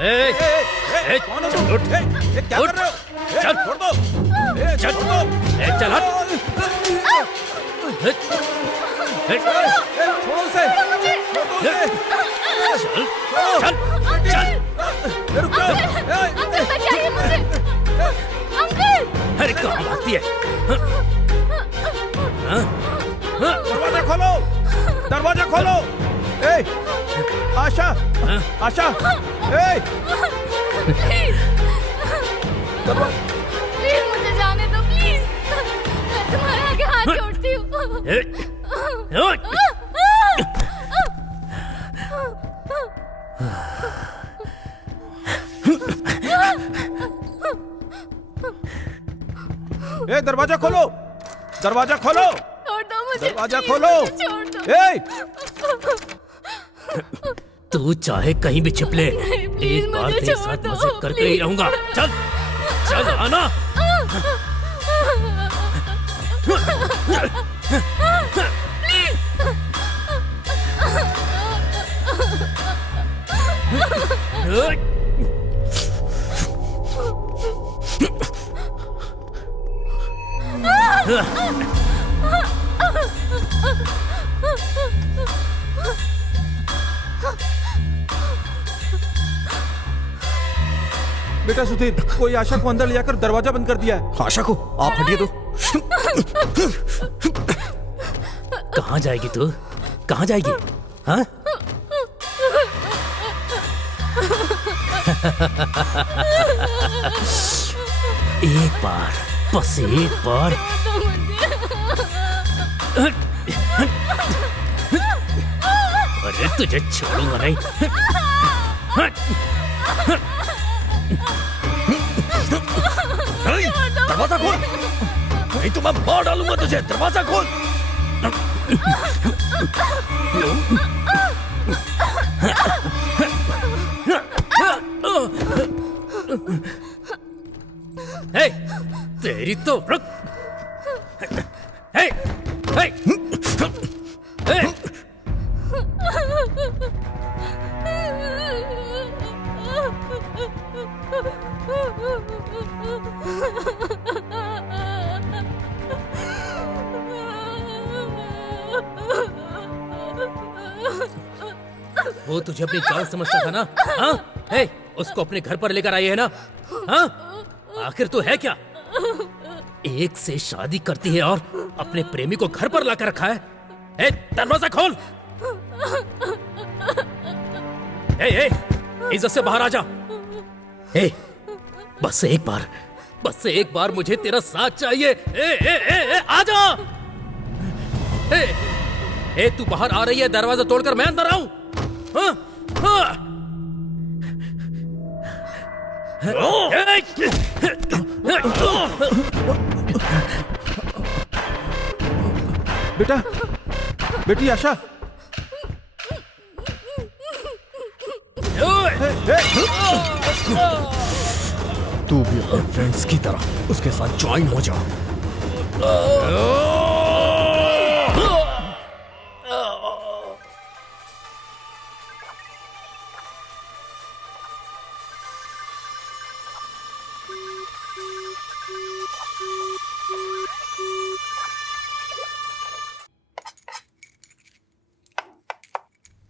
कौन है तुम? क्या कर रहे हो? चल छोड़ दो। चल छोड़ दो। चल छोड़ो उसे। चल रुक जाओ। अंकल बचाइए मुझे। अंकल। अरे कहाँ भागती है? दरवाजा खोलो, दरवाजा खोलो। आशा, आशा, प्लीज मुझे जाने दो प्लीज। मैं तुम्हारे आगे हाथ जोड़ती हूँ। दरवाजा खोलो, दरवाजा खोलो। छोड़ दो मुझे। दरवाजा खोलो। छोड़ दो। तू चाहे कहीं भी छिप ले, एक बार तेरे साथ मजे करके ही रहूंगा। चल चल आना। बेटा सुधीर, कोई आशा को अंदर ले जाकर दरवाजा बंद कर दिया है। आशा को आप हटिए तो। कहाँ जाएगी तू? कहाँ जाएगी? हाँ? एक बार, बस एक बार। अरे तुझे छोड़ूंगा नहीं। दरवाजा खोल, नहीं तो मैं मार डालूंगा तुझे। दरवाजा खोल। हे, तेरी तो रुक। हे, हे, हे। वो तुझे अपनी जान समझता था ना? हाँ? हे, उसको अपने घर पर लेकर आई है ना? हाँ? आखिर तू है क्या? एक से शादी करती है और अपने प्रेमी को घर पर लाकर रखा है। हे, दरवाजा खोल। हे, इज्जत से बाहर आ जा। हे, बस एक बार मुझे तेरा साथ चाहिए। आ जा। तू बाहर आ रही है, दरवाजा तोड़कर मैं अंदर आऊं? हाँ? हाँ? बेटा, बेटी आशा। तू भी अपने फ्रेंड्स की तरह उसके साथ ज्वाइन हो जा।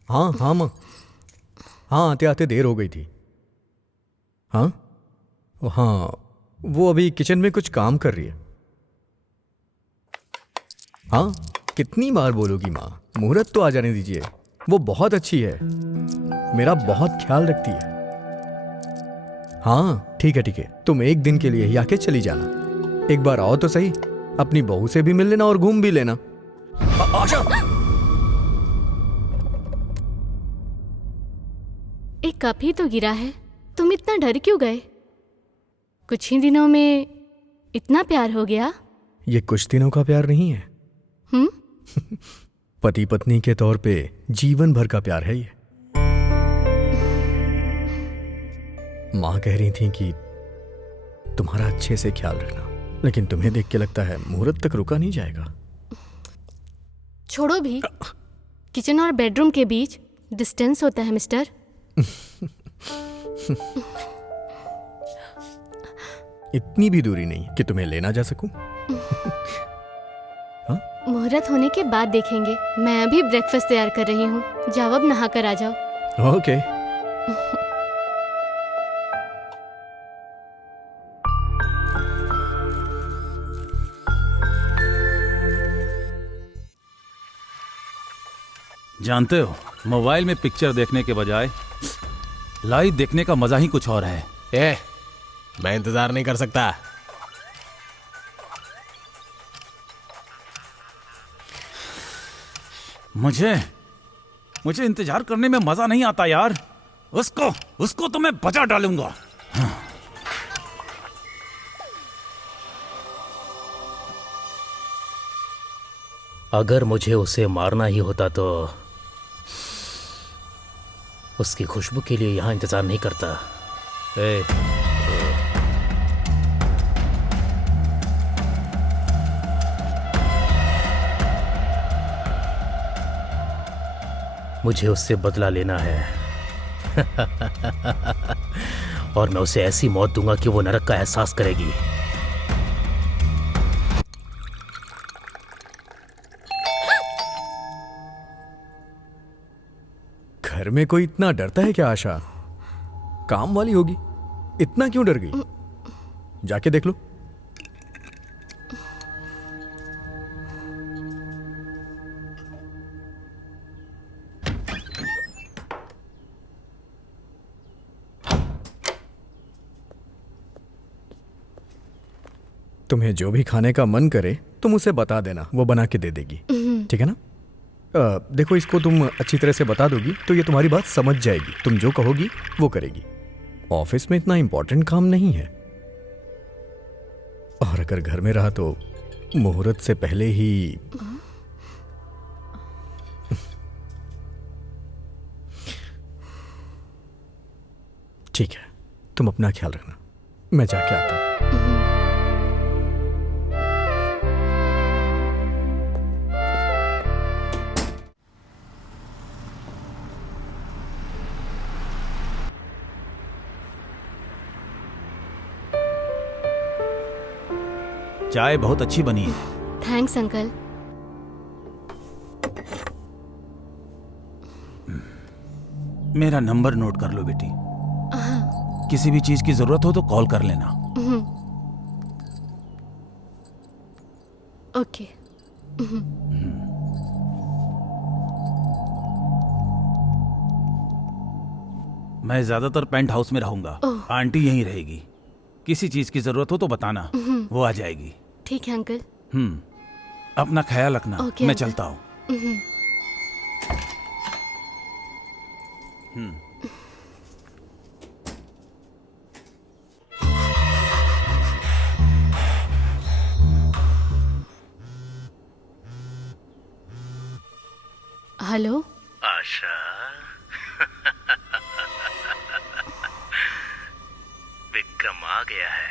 हाँ हाँ माँ, हाँ आते आते देर हो गई थी। हाँ हाँ, वो अभी किचन में कुछ काम कर रही है। हाँ, कितनी बार बोलोगी माँ, मुहूर्त तो आ जाने दीजिए। वो बहुत अच्छी है, मेरा बहुत ख्याल रखती है। हाँ ठीक है, तुम एक दिन के लिए ही आके चली जाना। एक बार आओ तो सही, अपनी बहू से भी मिल लेना और घूम भी लेना। आशा, एक कप ही तो गिरा है, तुम इतना डर क्यों गए? कुछ ही दिनों में इतना प्यार हो गया? ये कुछ दिनों का प्यार नहीं है। पति पत्नी के तौर पे जीवन भर का प्यार है ये। माँ कह रही थी कि तुम्हारा अच्छे से ख्याल रखना, लेकिन तुम्हें देख के लगता है मुहूर्त तक रुका नहीं जाएगा। छोड़ो भी, किचन और बेडरूम के बीच डिस्टेंस होता है मिस्टर। इतनी भी दूरी नहीं कि तुम्हें लेना जा सकूं। मुहूर्त होने के बाद देखेंगे। मैं अभी ब्रेकफास्ट तैयार कर रही हूँ। जाओ अब नहा कर आ जाओ। ओके। जानते हो, मोबाइल में पिक्चर देखने के बजाय लाइव देखने का मजा ही कुछ और है। मैं इंतजार नहीं कर सकता। मुझे इंतजार करने में मजा नहीं आता यार। उसको तो मैं बचा डालूंगा। अगर मुझे उसे मारना ही होता तो उसकी खुशबू के लिए यहां इंतजार नहीं करता। मुझे उससे बदला लेना है। और मैं उसे ऐसी मौत दूंगा कि वो नरक का एहसास करेगी। घर में कोई इतना डरता है क्या आशा? काम वाली होगी, इतना क्यों डर गई? जाके देख लो। तुम्हें जो भी खाने का मन करे तुम उसे बता देना, वो बना के दे देगी। ठीक है ना? देखो, इसको तुम अच्छी तरह से बता दोगी तो ये तुम्हारी बात समझ जाएगी। तुम जो कहोगी वो करेगी। ऑफिस में इतना इंपॉर्टेंट काम नहीं है, और अगर घर में रहा तो मुहूर्त से पहले ही। ठीक है, तुम अपना ख्याल रखना, मैं जाके आता हूं। चाय बहुत अच्छी बनी है। Thanks uncle. मेरा नंबर नोट कर लो बेटी। किसी भी चीज की जरूरत हो तो कॉल कर लेना। ओके। मैं ज्यादातर पेंट हाउस में रहूंगा। आंटी यहीं रहेगी। किसी चीज की जरूरत हो तो बताना, वो आ जाएगी। ठीक है अंकल। अपना ख्याल रखना। ओके, मैं अंकल। चलता हूँ। हेलो आशा, विक्रम आ गया है।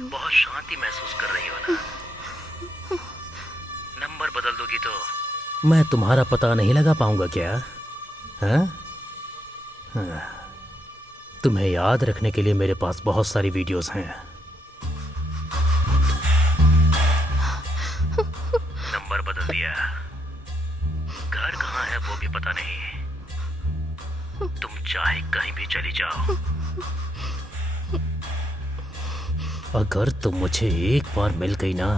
बहुत शांति महसूस कर रही हो ना? नंबर बदल दोगी तो मैं तुम्हारा पता नहीं लगा पाऊंगा क्या? हाँ? हाँ। तुम्हें याद रखने के लिए मेरे पास बहुत सारी वीडियोस हैं। नंबर बदल दिया। घर कहाँ है वो भी पता नहीं। तुम चाहे कहीं भी चली जाओ, अगर तुम मुझे एक बार मिल गई ना,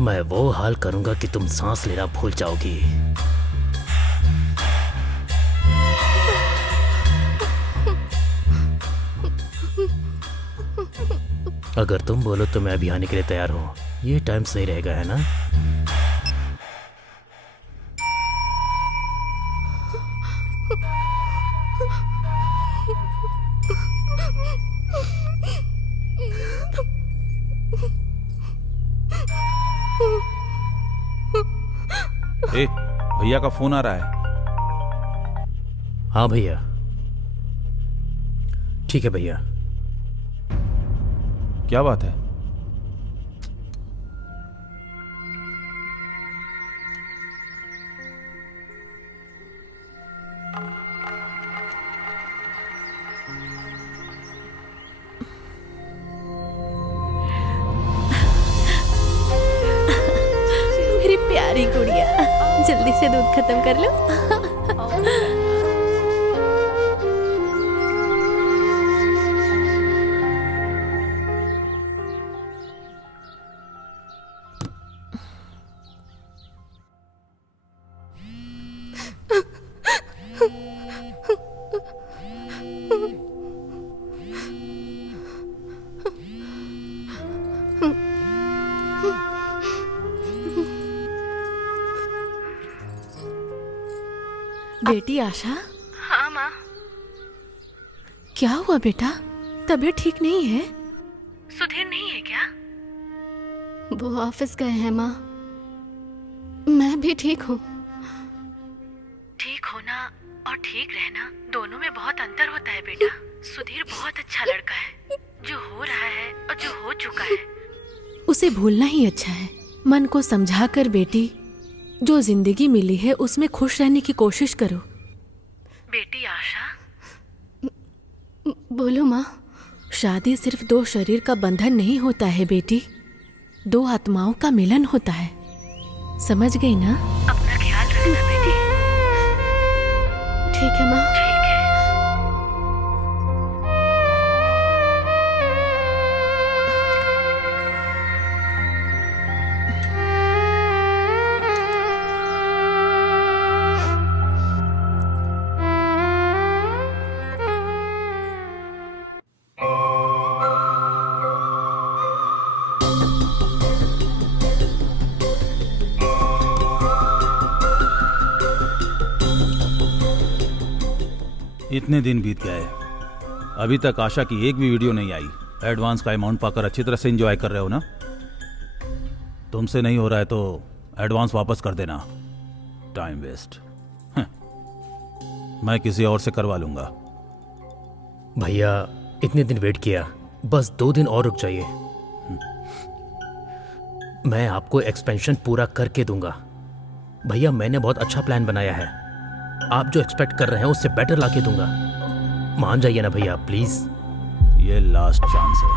मैं वो हाल करूंगा कि तुम सांस लेना भूल जाओगी। अगर तुम बोलो तो मैं अभी आने के लिए तैयार हूं। ये टाइम सही रहेगा, है ना? भैया का फोन आ रहा है। हाँ भैया। ठीक है भैया। क्या बात है? दूध खत्म कर लो। बेटी आशा। हाँ माँ। क्या हुआ बेटा, तबीयत ठीक नहीं है? सुधीर नहीं है क्या? वो ऑफिस गए हैं माँ। मैं भी ठीक हूँ। ठीक होना और ठीक रहना दोनों में बहुत अंतर होता है बेटा। सुधीर बहुत अच्छा लड़का है, जो हो रहा है और जो हो चुका है उसे भूलना ही अच्छा है। मन को समझा कर बेटी, जो जिंदगी मिली है उसमें खुश रहने की कोशिश करो। बेटी आशा। बोलो माँ। शादी सिर्फ दो शरीर का बंधन नहीं होता है बेटी, दो आत्माओं का मिलन होता है। समझ गई ना? अपना ख्याल रखना बेटी। ठीक है माँ। ठीक है। इतने दिन बीत गए, अभी तक आशा की एक भी वीडियो नहीं आई। एडवांस का अमाउंट पाकर अच्छी तरह से एंजॉय कर रहे हो ना? तुमसे नहीं हो रहा है तो एडवांस वापस कर देना। Time waste. मैं किसी और से करवा लूंगा। भैया इतने दिन वेट किया, बस 2 दिन और रुक जाइए। मैं आपको एक्सपेंशन पूरा करके दूंगा। भैया मैंने बहुत अच्छा प्लान बनाया है, आप जो एक्सपेक्ट कर रहे हैं उससे बेटर लाके दूंगा। मान जाइए ना भैया प्लीज। ये लास्ट चांस है।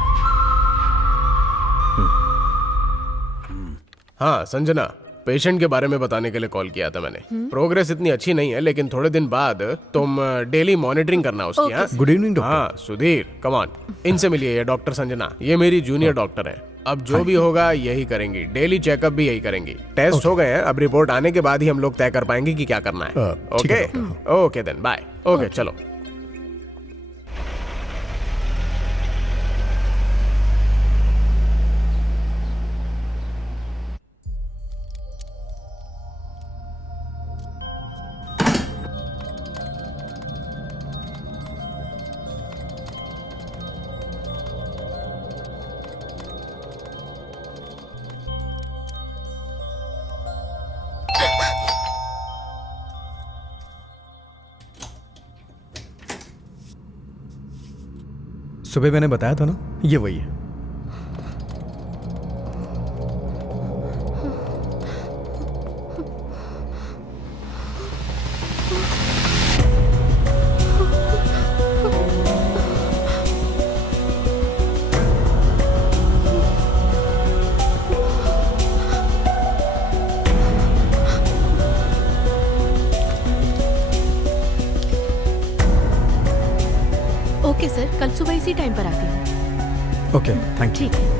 हाँ संजना, पेशेंट के बारे में बताने के लिए कॉल किया था मैंने। प्रोग्रेस इतनी अच्छी नहीं है, लेकिन थोड़े दिन बाद तुम डेली मॉनिटरिंग करना उसकी। हाँ गुड इवनिंग डॉक्टर। हाँ सुधीर, कम ऑन, इनसे मिलिए। ये डॉक्टर संजना, ये मेरी जूनियर डॉक्टर है। अब जो भी होगा यही करेंगी, डेली चेकअप भी यही करेंगी। टेस्ट हो गए हैं, अब रिपोर्ट आने के बाद ही हम लोग तय कर पाएंगे कि क्या करना है। ठीक है okay okay then bye. Okay चलो। सुबह मैंने बताया था ना, ये वही है। ओके सर, कल सुबह इसी टाइम पर आती हूँ। Okay thank you. ठीक है।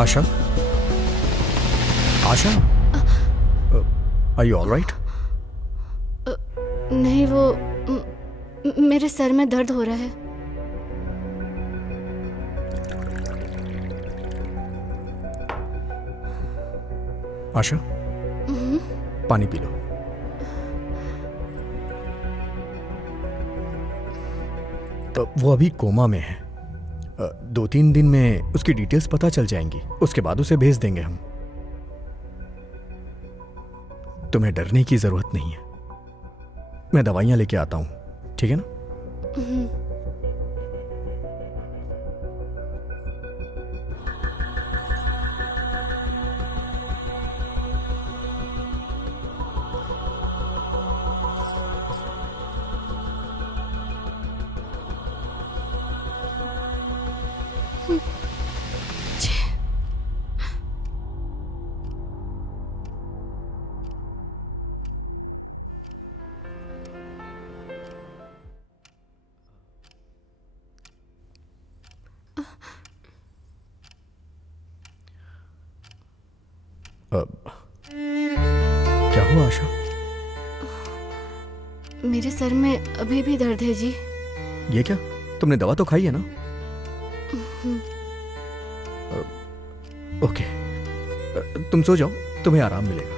आशा, आशा, आर यू ऑल राइट? नहीं, वो मेरे सर में दर्द हो रहा है। आशा, पानी पी लो। तो वो अभी कोमा में है। 2-3 दिन में उसकी डिटेल्स पता चल जाएंगी, उसके बाद उसे भेज देंगे हम। तुम्हें डरने की जरूरत नहीं है, मैं दवाइयां लेके आता हूं, ठीक है ना? क्या हुआ आशा? मेरे सर में अभी भी दर्द है जी। ये क्या? तुमने दवा तो खाई है ना? ओके, तुम सो जाओ, तुम्हें आराम मिलेगा।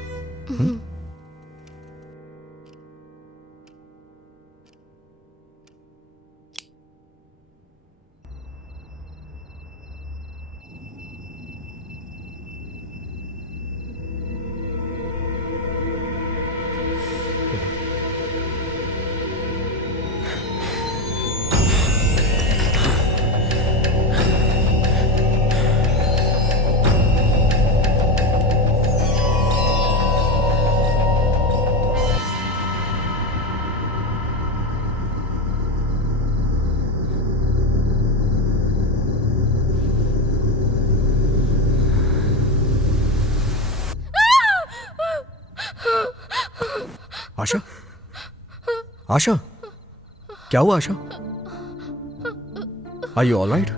आशा, आशा, क्या हुआ Asha? Are you all right?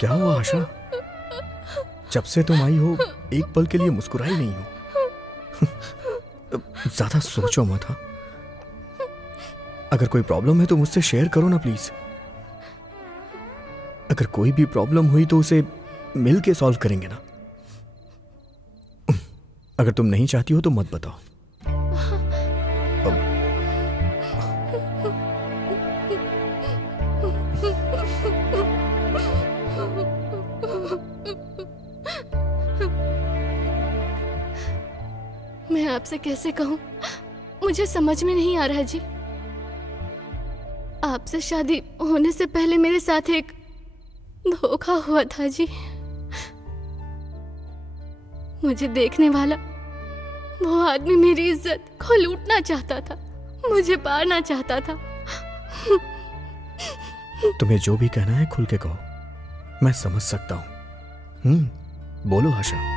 क्या हुआ आशा? जब से तुम आई हो एक पल के लिए मुस्कुराई नहीं हो। ज्यादा सोचो मत। हाँ, अगर कोई प्रॉब्लम है तो मुझसे शेयर करो ना प्लीज। अगर कोई भी प्रॉब्लम हुई तो उसे मिल के सॉल्व करेंगे ना। अगर तुम नहीं चाहती हो तो मत बताओ। मैं आपसे कैसे कहूं, मुझे समझ में नहीं आ रहा जी। आपसे शादी होने से पहले मेरे साथ एक धोखा हुआ था जी। मुझे देखने वाला वो आदमी मेरी इज्जत को लूटना चाहता था, मुझे पाना चाहता था। तुम्हें जो भी कहना है खुल के कहो, मैं समझ सकता हूं। बोलो आशा।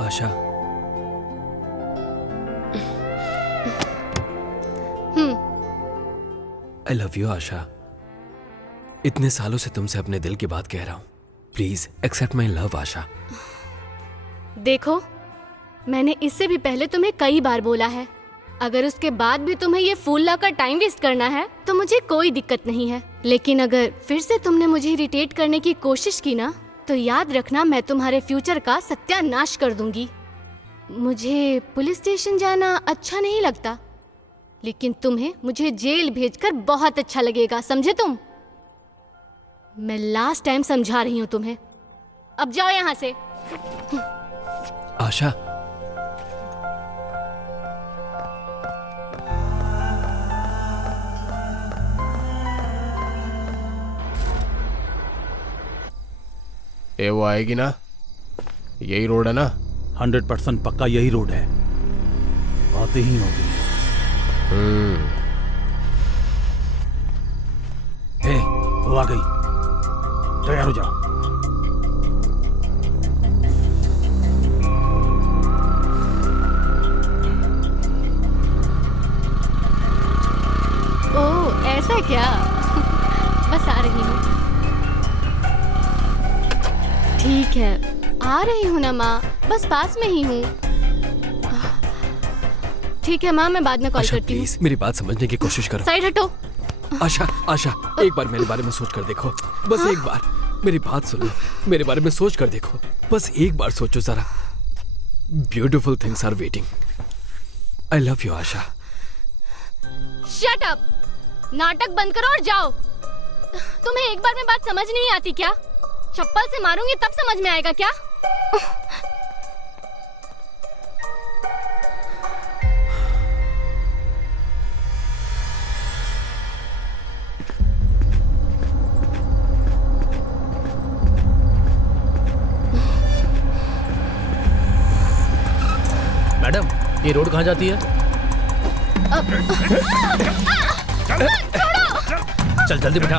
आशा, आई लव यू आशा। इतने सालों से तुमसे अपने दिल की बात कह रहा हूं। प्लीज एक्सेप्ट माई लव आशा। देखो, मैंने इससे भी पहले तुम्हें कई बार बोला है, अगर उसके बाद भी तुम्हें ये फूल लाकर टाइम वेस्ट करना है तो मुझे कोई दिक्कत नहीं है। लेकिन अगर फिर से तुमने मुझे इरिटेट करने की कोशिश की ना, तो याद रखना मैं तुम्हारे फ्यूचर का सत्यानाश कर दूंगी। मुझे पुलिस स्टेशन जाना अच्छा नहीं लगता, लेकिन तुम्हें मुझे जेल भेजकर बहुत अच्छा लगेगा, समझे तुम? मैं लास्ट टाइम समझा रही हूँ तुम्हें, अब जाओ यहाँ से। आशा, ये वो आएगी ना? यही रोड है ना? 100% पक्का यही रोड है, आते ही होगी। हे, वो आ गई, तैयार हो जाओ। ओह, ऐसा क्या? बस आ रही हूँ। ठीक है, आ रही हूँ ना माँ, बस पास में ही हूँ। ठीक है माँ, मैं बाद में कॉल आशा करती हूँ। प्लीज मेरी बात समझने की कोशिश करो। साइड हटो। आशा, आशा, एक बार मेरे बारे में सोच कर देखो, बस एक बार मेरी बात सुनो, मेरे बारे में सोच कर देखो, बस एक बार सोचो जरा। Beautiful things are waiting. I love you Asha. Shut up! नाटक बंद करो और जाओ। तुम्हें एक बार में बात समझ नहीं आती क्या? चप्पल से मारूंगी तब समझ में आएगा क्या? मैडम, ये रोड कहाँ जाती है? चल जल्दी बैठा।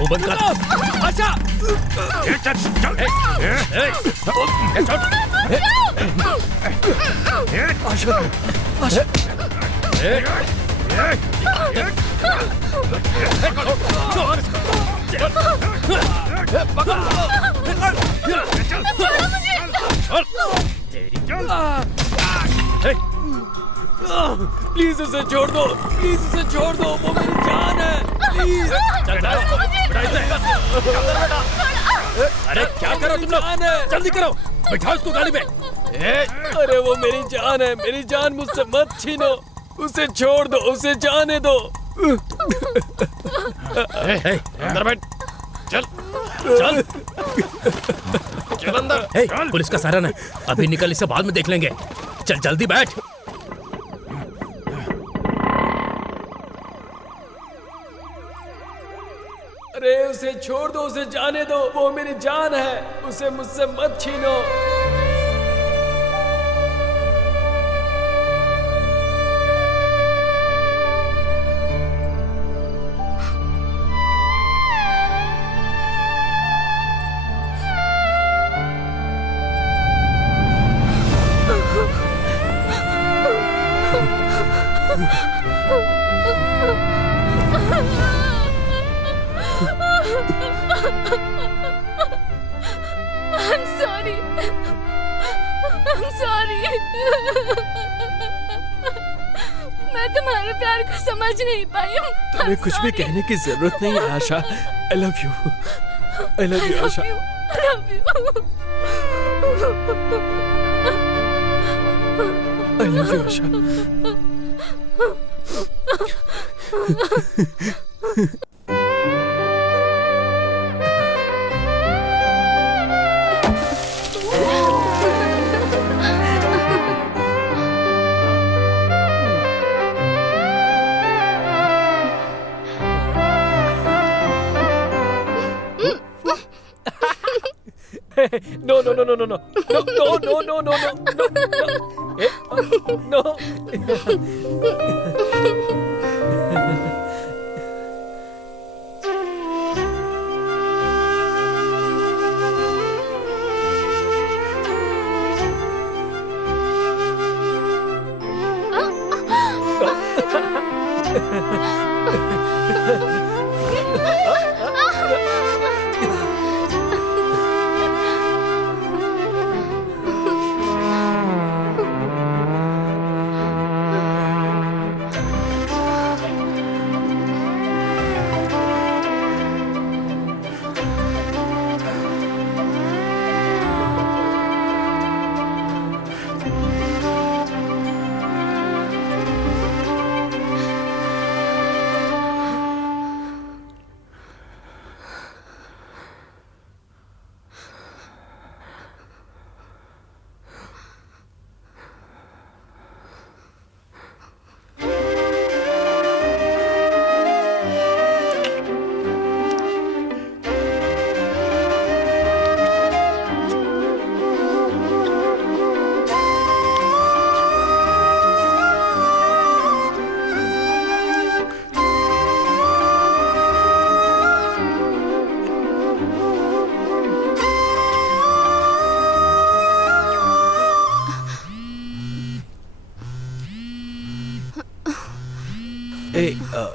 वो बंद कर। आशा! प्लीज उसे छोड़ दो, प्लीज उसे छोड़ दो, वो मेरी जान है, प्लीज। अरे क्या करो तुम लोग? जल्दी करो, बैठाओ उसको गाड़ी में। अरे वो मेरी जान है, मेरी जान मुझसे मत छीनो, उसे छोड़ दो, उसे जाने दो। अंदर बैठ। चल चल चल अंदर। पुलिस का सायरन है, अभी निकल, इसे बाद में देख लेंगे। चल जल्दी बैठ। अरे उसे छोड़ दो, उसे जाने दो, वो मेरी जान है, उसे मुझसे मत छीनो। I'm sorry. I'm sorry. मैं तुम्हारे प्यार को समझ नहीं पाई हूँ। तुम्हें कुछ भी कहने की जरूरत नहीं है आशा। I love you. I love you Asha. I love you. I love you Asha. No, no, no, no, no, no, no, no, no, no, no, no, no,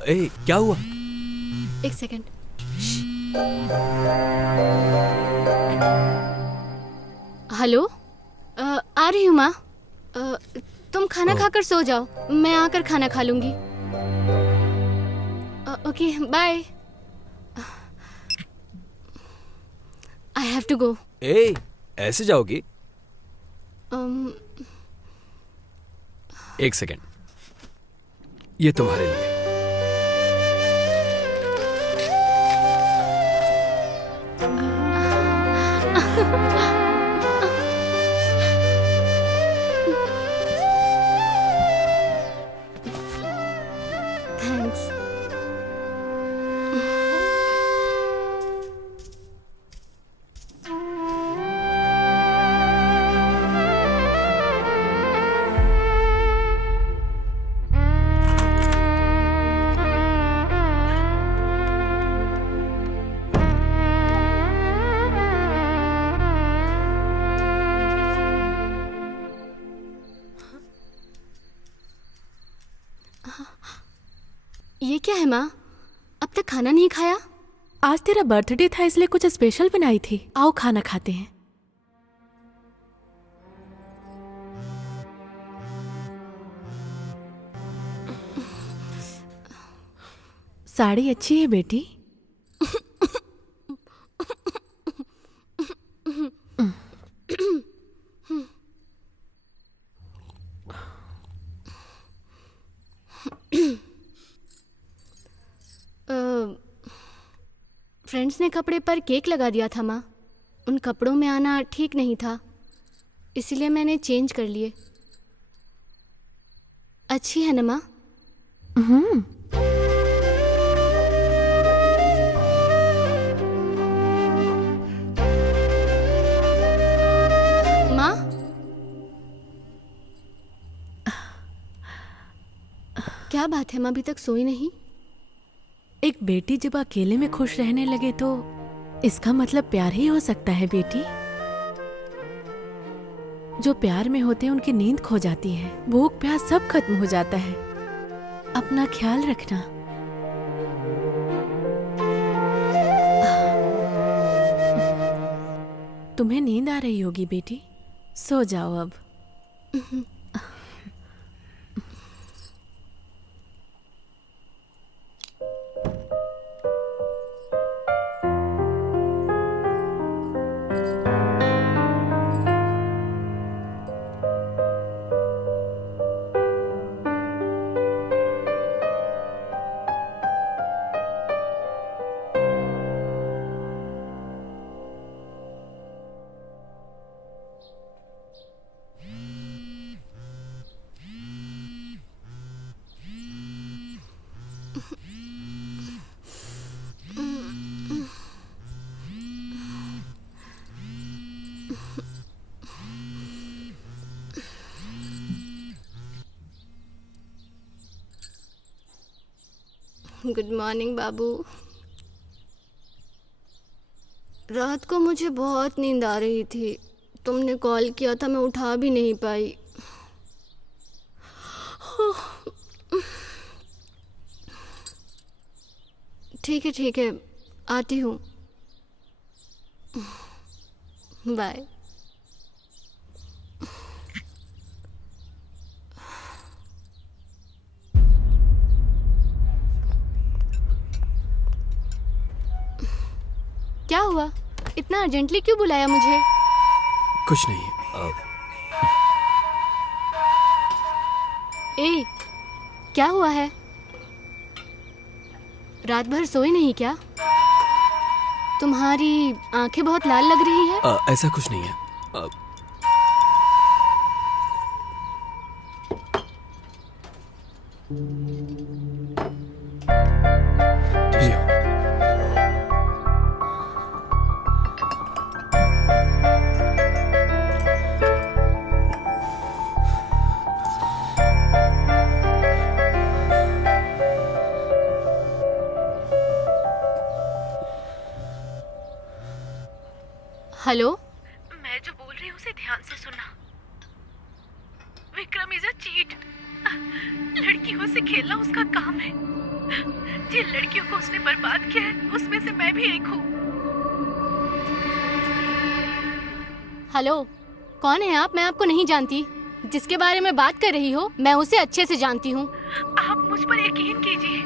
ए, क्या हुआ? एक सेकंड। हेलो, आ रही हूँ माँ। तुम खाना खाकर सो जाओ, मैं आकर खाना खा लूंगी। Okay, bye. I have to go. ए, ऐसे जाओगी? एक सेकेंड, ये तुम्हारे लिए। थैंक्स। ये क्या है माँ? अब तक खाना नहीं खाया? आज तेरा बर्थडे था इसलिए कुछ स्पेशल बनाई थी। आओ खाना खाते हैं। साड़ी अच्छी है बेटी। फ्रेंड्स ने कपड़े पर केक लगा दिया था माँ। उन कपड़ों में आना ठीक नहीं था, इसीलिए मैंने चेंज कर लिए। अच्छी है ना माँ? माँ, क्या बात है माँ, अभी तक सोई नहीं? एक बेटी जब अकेले में खुश रहने लगे तो इसका मतलब प्यार ही हो सकता है बेटी। जो प्यार में होते हैं उनकी नींद खो जाती है, भूख प्यास सब खत्म हो जाता है। अपना ख्याल रखना। तुम्हें नींद आ रही होगी बेटी, सो जाओ अब। गुड मॉर्निंग बाबू। रात को मुझे बहुत नींद आ रही थी, तुमने कॉल किया था, मैं उठा भी नहीं पाई। ठीक है, आती हूँ, बाय। क्या हुआ? इतना अर्जेंटली क्यों बुलाया मुझे? कुछ नहीं। ए, क्या हुआ है? रात भर सोए नहीं क्या? तुम्हारी आंखें बहुत लाल लग रही है। ऐसा कुछ नहीं है। हेलो, मैं जो बोल रही हूँ उसे ध्यान से सुनना। Vikram is a cheat. लड़कियों से खेलना उसका काम है। जिन लड़कियों को उसने बर्बाद किया है उसमें से मैं भी एक हूँ। हेलो, कौन है आप? मैं आपको नहीं जानती। जिसके बारे में बात कर रही हो मैं उसे अच्छे से जानती हूँ। आप मुझ पर यकीन कीजिए,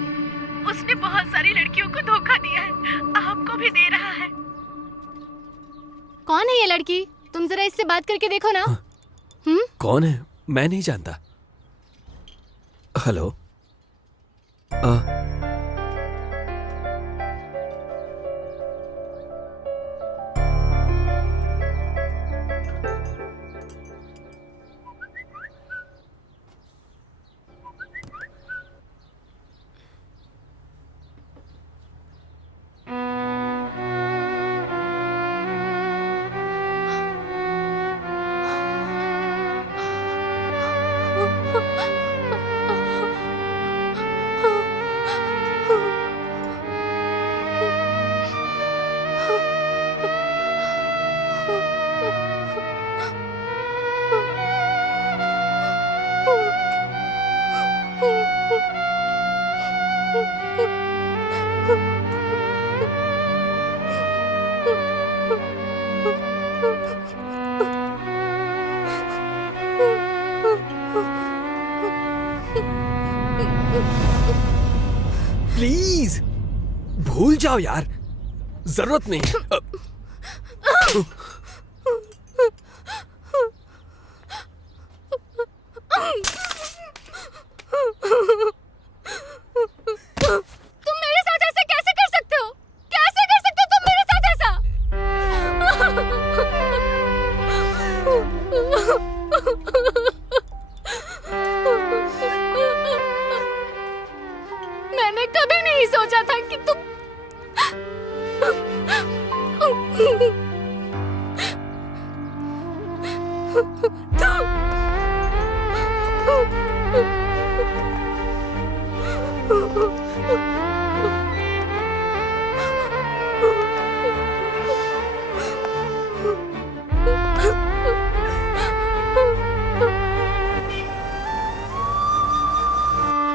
उसने बहुत सारी लड़कियों को धोखा दिया है, आपको भी दे रहा है। कौन है ये लड़की? तुम जरा इससे बात करके देखो ना। कौन है? मैं नहीं जानता। हेलो। प्लीज भूल जाओ यार, जरूरत नहीं। तुम मेरे साथ ऐसा कैसे कर सकते हो? कैसे कर सकते हो तुम मेरे साथ ऐसा? मैंने कभी नहीं सोचा था कि तुम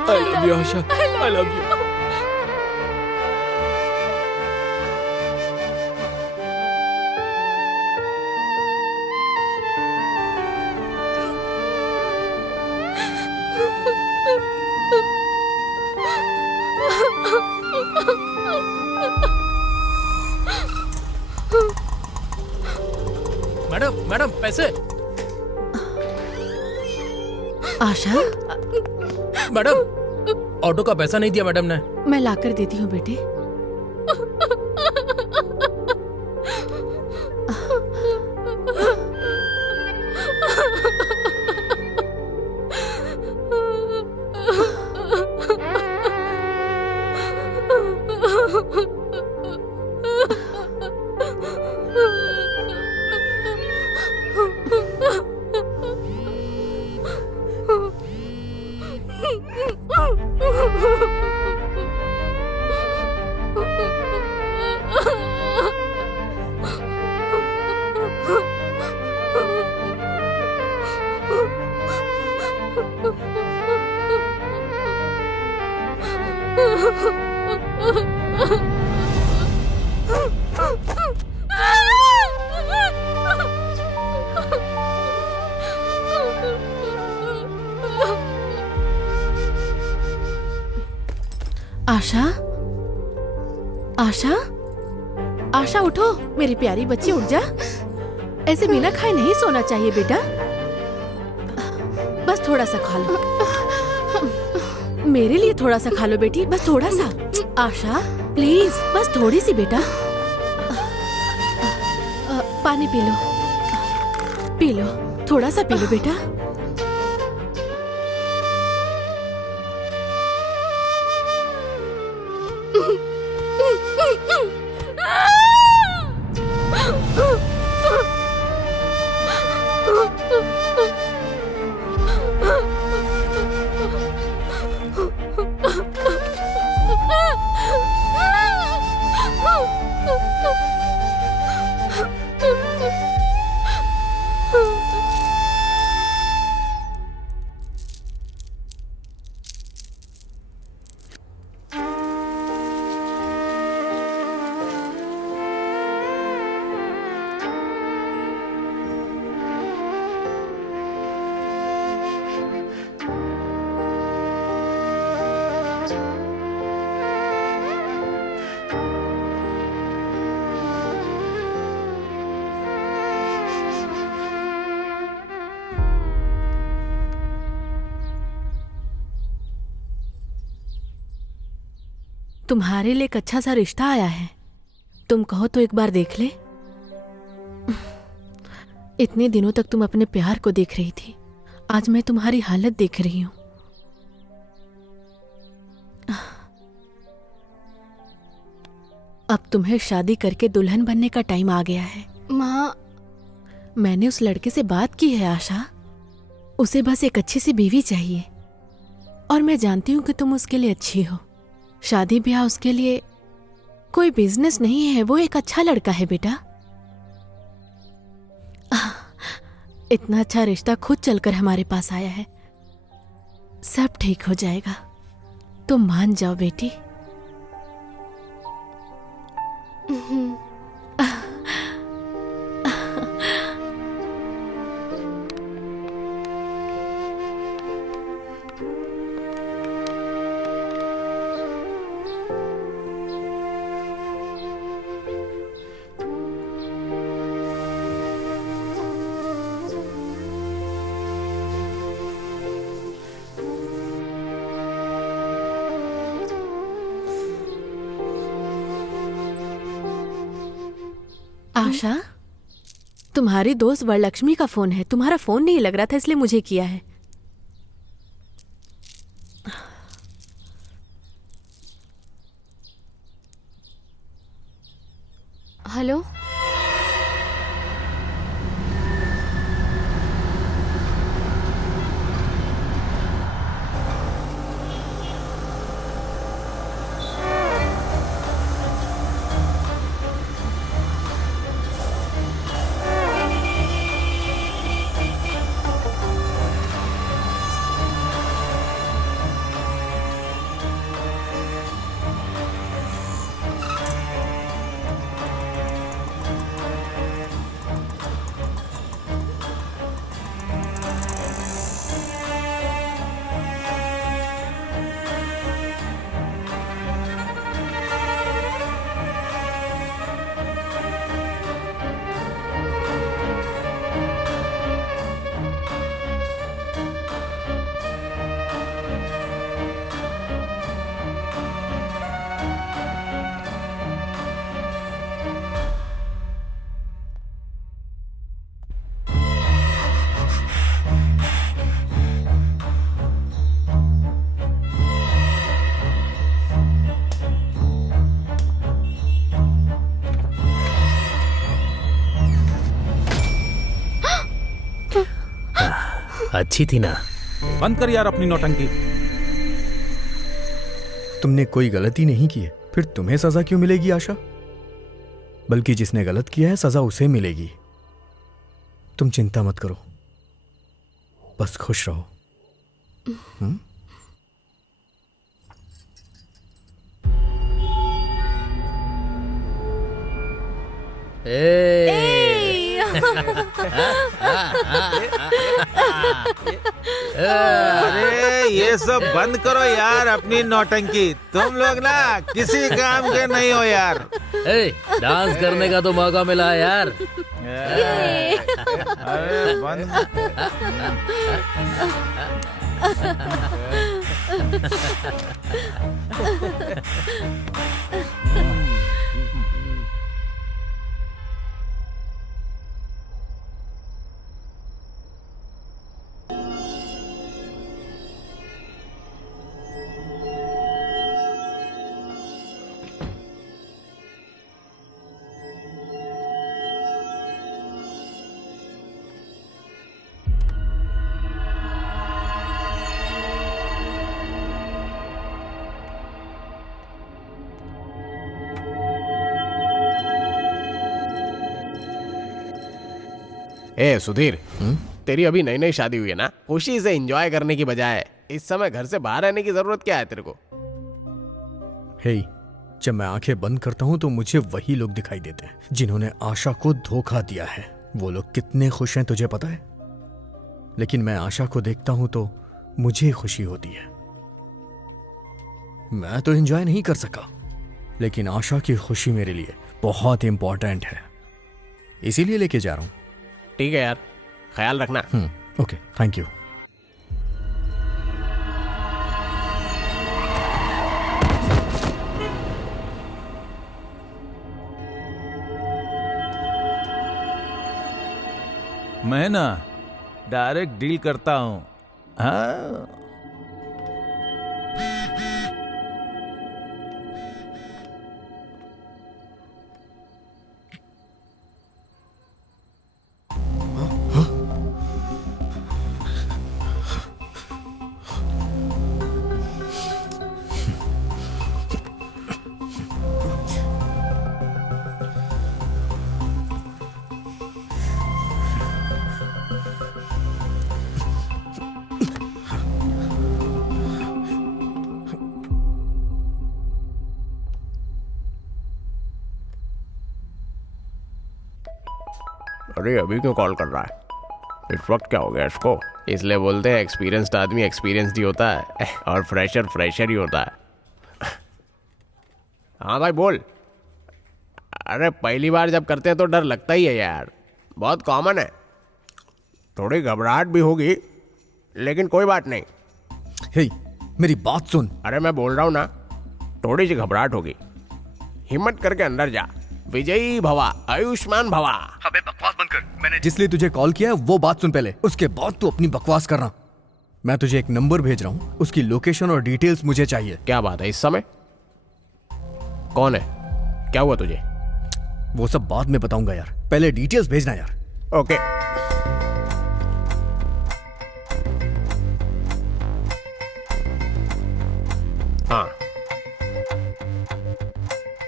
I love you, Asha. I love you। Madam madam पैसे। आशा, मैडम ऑटो का पैसा नहीं दिया मैडम ने। मैं लाकर देती हूँ बेटे। आशा, आशा, आशा उठो मेरी प्यारी बच्ची, उठ जा। ऐसे बिना खाए नहीं सोना चाहिए बेटा। बस थोड़ा सा खा लो, मेरे लिए थोड़ा सा खा लो बेटी, बस थोड़ा सा। आशा प्लीज, बस थोड़ी सी बेटा। पानी पी लो, पी लो, थोड़ा सा पी लो बेटा। तुम्हारे लिए एक अच्छा सा रिश्ता आया है, तुम कहो तो एक बार देख ले। इतने दिनों तक तुम अपने प्यार को देख रही थी, आज मैं तुम्हारी हालत देख रही हूं। अब तुम्हें शादी करके दुल्हन बनने का टाइम आ गया है। माँ, मैंने उस लड़के से बात की है आशा, उसे बस एक अच्छी सी बीवी चाहिए, और मैं जानती हूं कि तुम उसके लिए अच्छी हो। शादी ब्याह उसके लिए कोई बिजनेस नहीं है, वो एक अच्छा लड़का है बेटा। इतना अच्छा रिश्ता खुद चलकर हमारे पास आया है, सब ठीक हो जाएगा, तुम मान जाओ बेटी। आशा, तुम्हारी दोस्त वरलक्ष्मी का फोन है, तुम्हारा फोन नहीं लग रहा था इसलिए मुझे किया है। हेलो, अच्छी थी ना? बंद कर यार अपनी नौटंकी। तुमने कोई गलती नहीं की है, फिर तुम्हें सजा क्यों मिलेगी आशा? बल्कि जिसने गलत किया है सजा उसे मिलेगी। तुम चिंता मत करो, बस खुश रहो। अरे ये सब बंद करो यार अपनी नौटंकी। तुम लोग ना किसी काम के नहीं हो यार। डांस करने का तो मौका मिला है यार। अरे बंद। ए सुधीर, तेरी अभी नई नई शादी हुई है ना, खुशी से एंजॉय करने की बजाय इस समय घर से बाहर रहने की जरूरत क्या है तेरे को? हे, जब मैं आंखें बंद करता हूं तो मुझे वही लोग दिखाई देते हैं जिन्होंने आशा को धोखा दिया है। वो लोग कितने खुश हैं तुझे पता है? लेकिन मैं आशा को देखता हूं तो मुझे खुशी होती है। मैं तो एंजॉय नहीं कर सका, लेकिन आशा की खुशी मेरे लिए बहुत इंपॉर्टेंट है, इसीलिए लेके जा रहा हूं। ठीक है यार, ख्याल रखना। Okay, thank you. मैं ना डायरेक्ट डील करता हूँ। हाँ अरे अभी क्यों कॉल कर रहा है? इस वक्त क्या हो गया इसको? इसलिए बोलते हैं एक्सपीरियंस्ड आदमी एक्सपीरियंस्ड ही होता है और फ्रेशर फ्रेशर ही होता है। हाँ भाई बोल। अरे पहली बार जब करते हैं तो डर लगता ही है यार, बहुत कॉमन है। थोड़ी घबराहट भी होगी लेकिन कोई बात नहीं। हे, मेरी बात सुन। अरे मैं बोल रहा हूँ ना, थोड़ी सी घबराहट होगी, हिम्मत करके अंदर जा। विजयी भवा, आयुष्मान भवा। अबे बकवास बंद कर। मैंने जिसलिए तुझे कॉल किया है वो बात सुन पहले, उसके बाद तू अपनी बकवास करना। मैं तुझे एक नंबर भेज रहा हूँ, उसकी लोकेशन और डिटेल्स मुझे चाहिए। क्या बात है? इस समय कौन है? क्या हुआ तुझे? वो सब बाद में बताऊंगा यार, पहले डिटेल्स भेजना यार। ओके। हाँ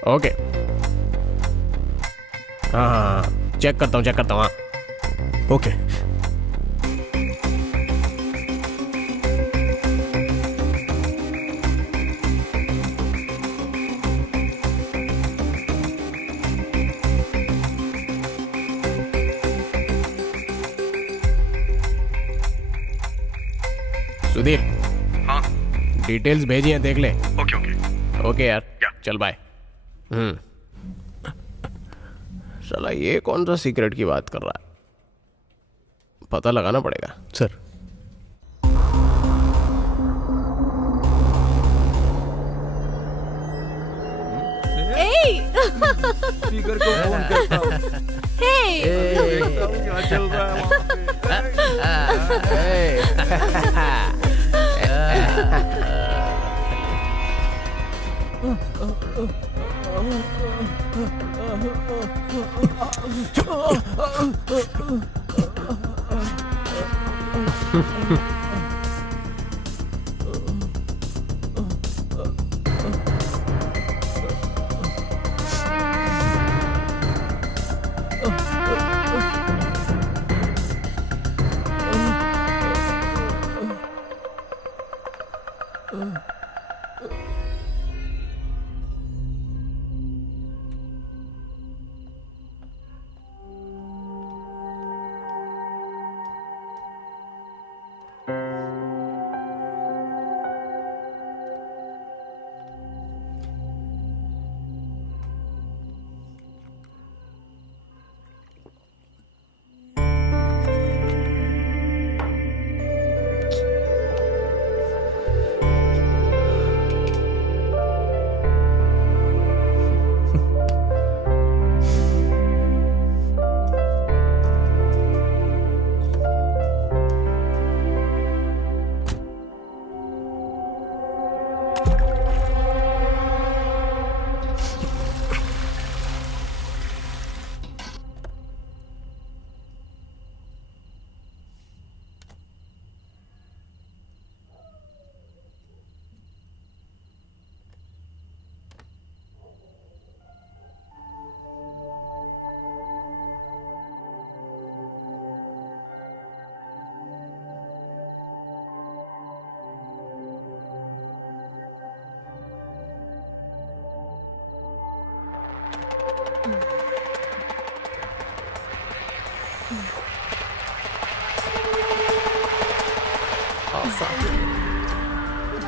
ओके। हाँ चेक करता हूँ। हाँ ओके। सुधीर। हाँ डिटेल्स भेजी हैं, देख ले। ओके ओके ओके यार, चल बाय। साला ये कौन सा सीक्रेट की बात कर रहा है? पता लगाना पड़ेगा। सर स्पीकर को फोन करता हूँ। देखता हूँ क्या चल रहा है वहाँ पे।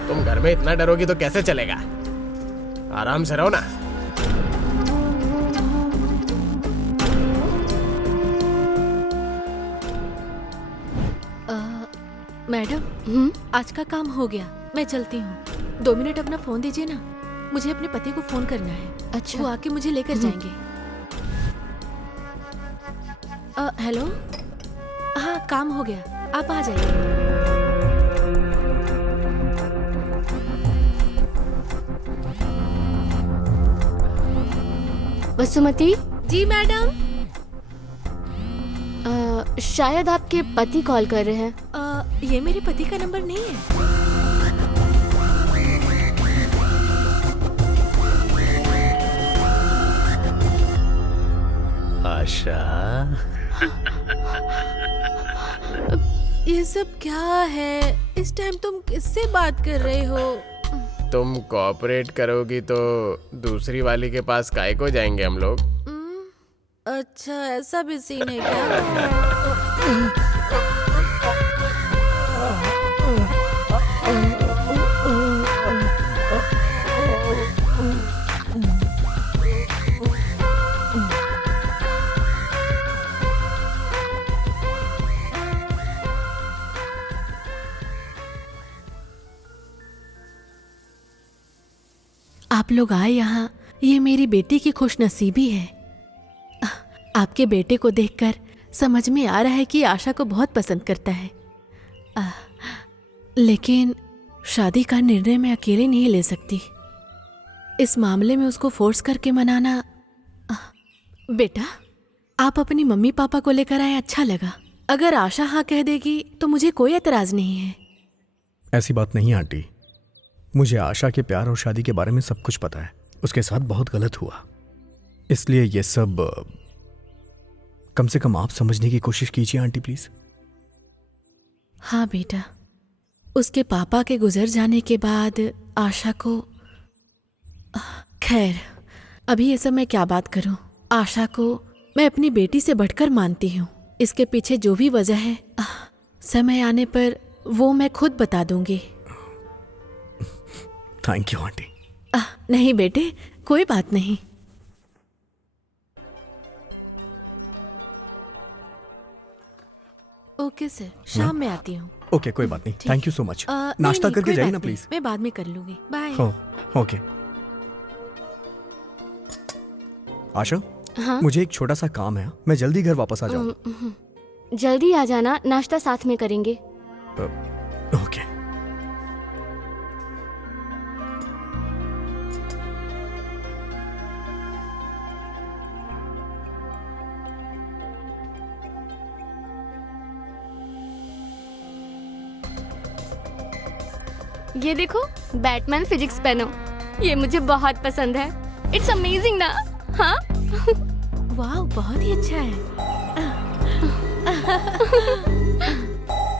तुम घर में इतना डरोगी तो कैसे चलेगा? आराम से रहो ना। मैडम, आज का काम हो गया, मैं चलती हूँ। 2 मिनट अपना फोन दीजिए ना, मुझे अपने पति को फोन करना है। अच्छा। वो आके मुझे लेकर जाएंगे। हेलो। हाँ, काम हो गया, आप आ जाइए। वसुमती, जी मैडम। शायद आपके पति कॉल कर रहे हैं। ये मेरे पति का नंबर नहीं है। आशा, ये सब क्या है? इस टाइम तुम किससे बात कर रहे हो? तुम कोऑपरेट करोगी तो दूसरी वाली के पास काहे को जाएंगे हम लोग? अच्छा, ऐसा भी सीन है क्या? आप लोग आए यहाँ, ये मेरी बेटी की खुशनसीबी है। आपके बेटे को देखकर समझ में आ रहा है कि आशा को बहुत पसंद करता है। लेकिन शादी का निर्णय मैं अकेले नहीं ले सकती। इस मामले में उसको फोर्स करके मनाना। बेटा, आप अपनी मम्मी पापा को लेकर आए, अच्छा लगा। अगर आशा हाँ कह देगी तो मुझे कोई एतराज नहीं है। ऐसी बात नहीं आंटी, मुझे आशा के प्यार और शादी के बारे में सब कुछ पता है। उसके साथ बहुत गलत हुआ, इसलिए ये सब कम से कम आप समझने की कोशिश कीजिए आंटी प्लीज। हाँ बेटा, उसके पापा के गुजर जाने के बाद आशा को, खैर अभी ये सब मैं क्या बात करूं। आशा को मैं अपनी बेटी से बढ़कर मानती हूँ। इसके पीछे जो भी वजह है, समय आने पर वो मैं खुद बता दूंगी। Thank you aunty. नहीं बेटे, कोई बात नहीं। ओके सर, शाम में आती हूँ। ओके, कोई बात नहीं। ठीक। Thank you so much. नहीं, नाश्ता नहीं, करके कोई जाइए बात ना नहीं, प्लीज। मैं बाद में कर लूंगी। बाय। हो, ओके। आशा, हाँ? मुझे एक छोटा सा काम है, मैं जल्दी घर वापस आ जाऊँ। जल्दी आ जाना, नाश्ता साथ में करेंगे। ओके। ये देखो, बैटमैन फिजिक्स पेन हो। ये मुझे बहुत पसंद है। इट्स अमेजिंग ना? हाँ? वाह, बहुत ही अच्छा है।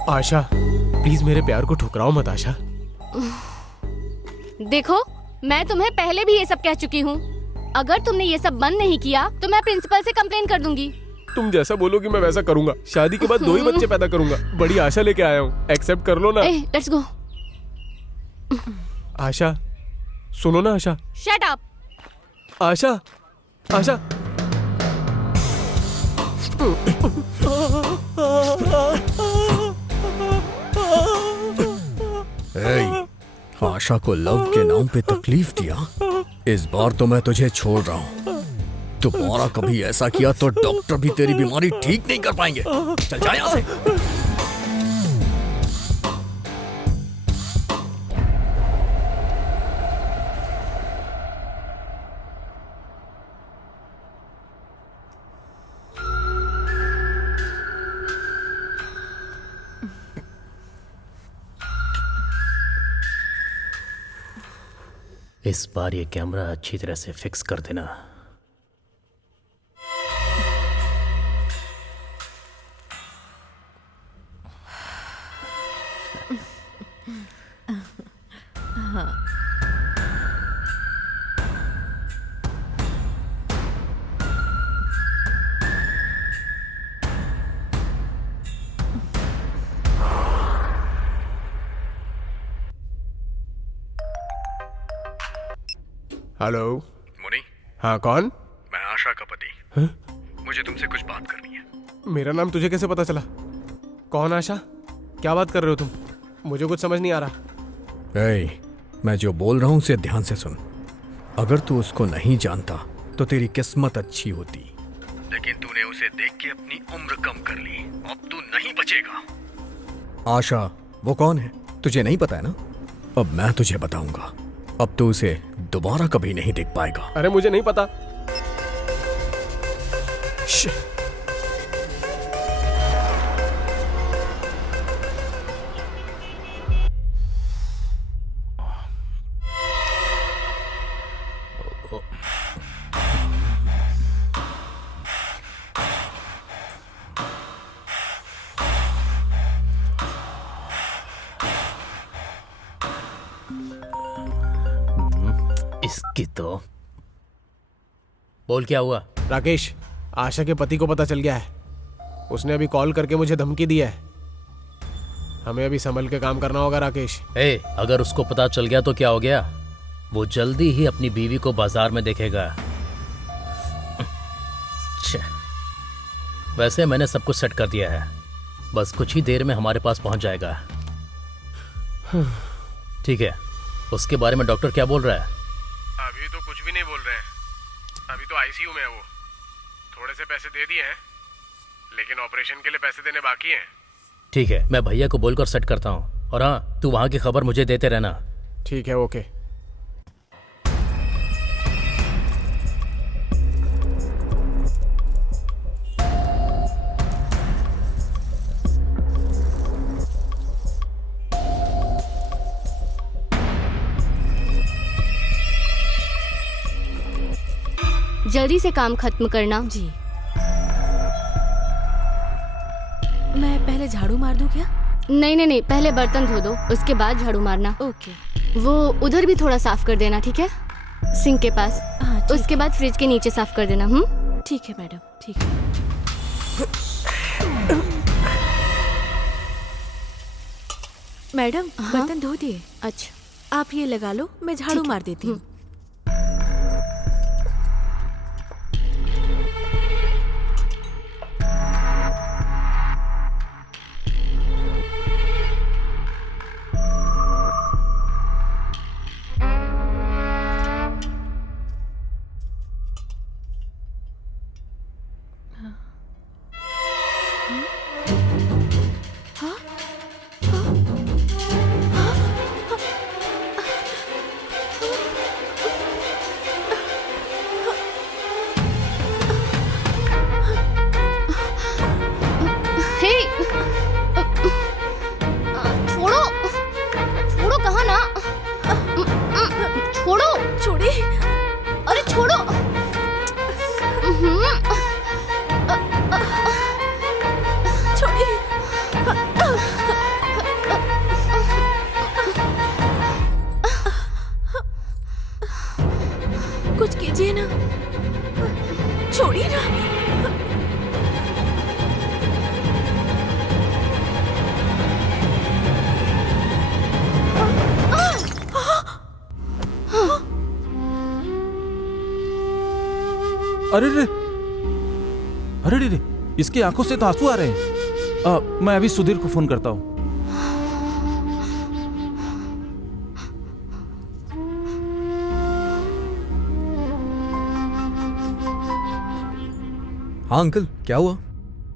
आशा, प्लीज मेरे प्यार को ठुकराओ मत आशा। देखो, मैं तुम्हें पहले भी ये सब कह चुकी हूँ। अगर तुमने ये सब बंद नहीं किया तो मैं प्रिंसिपल से कंप्लेन कर दूंगी। तुम जैसा बोलोगी मैं वैसा करूंगा। शादी के बाद 2 ही बच्चे पैदा करूंगा। बड़ी आशा लेके आया हूँ, एक्सेप्ट कर लो ना। Let's go. आशा, सुनो ना आशा। Shut up. आशा, आशा। आशा को लव के नाम पे तकलीफ दिया, इस बार तो मैं तुझे छोड़ रहा हूँ। दोबारा कभी ऐसा किया तो डॉक्टर भी तेरी बीमारी ठीक नहीं कर पाएंगे। चल जा यहाँ से। इस बार ये कैमरा अच्छी तरह से फिक्स कर देना। हेलो मुनी, हाँ, कौन? मैं आशा का पति। मुझे तुमसे कुछ बात करनी है। मेरा नाम तुझे कैसे पता चला? कौन आशा? क्या बात कर रहे हो तुम? मुझे कुछ समझ नहीं आ रहा। मैं जो बोल रहा हूँ उसे ध्यान से सुन। अगर तू उसको नहीं जानता तो तेरी किस्मत अच्छी होती। लेकिन तूने उसे देख के अपनी उम्र कम कर ली। अब तू नहीं बचेगा। आशा वो कौन है तुझे नहीं पता है ना? अब मैं तुझे बताऊंगा। अब तू उसे दोबारा कभी नहीं देख पाएगा। अरे मुझे नहीं पता। इसकी तो बोल क्या हुआ? राकेश, आशा के पति को पता चल गया है। उसने अभी कॉल करके मुझे धमकी दी है। हमें अभी संभल के काम करना होगा राकेश। अगर उसको पता चल गया तो क्या हो गया? वो जल्दी ही अपनी बीवी को बाजार में देखेगा। वैसे मैंने सब कुछ सेट कर दिया है, बस कुछ ही देर में हमारे पास पहुंच जाएगा। ठीक है, उसके बारे में डॉक्टर क्या बोल रहा है? अभी तो कुछ भी नहीं बोल रहे हैं। अभी तो आईसीयू में है वो। थोड़े से पैसे दे दिए हैं, लेकिन ऑपरेशन के लिए पैसे देने बाकी हैं। ठीक है, मैं भैया को बोलकर सेट करता हूँ। और हाँ, तू वहां की खबर मुझे देते रहना। ठीक है, ओके। जल्दी से काम खत्म करना। जी। मैं पहले झाड़ू मार दूं क्या? नहीं नहीं नहीं, पहले बर्तन धो दो, उसके बाद झाड़ू मारना। ओके। वो उधर भी थोड़ा साफ कर देना, ठीक है? सिंक के पास। हाँ, ठीक उसके बाद फ्रिज के नीचे साफ कर देना। ठीक है मैडम, ठीक है। मैडम, बर्तन धो दिए। अच्छा, आप ये लगा लो, मैं झाड़ू मार देती हूँ। कुछ कीजिए ना, छोड़िए ना। अरे रे, अरे रे, इसकी आंखों से तो आंसू आ रहे हैं। मैं अभी सुधीर को फोन करता हूँ। हाँ अंकल, क्या हुआ?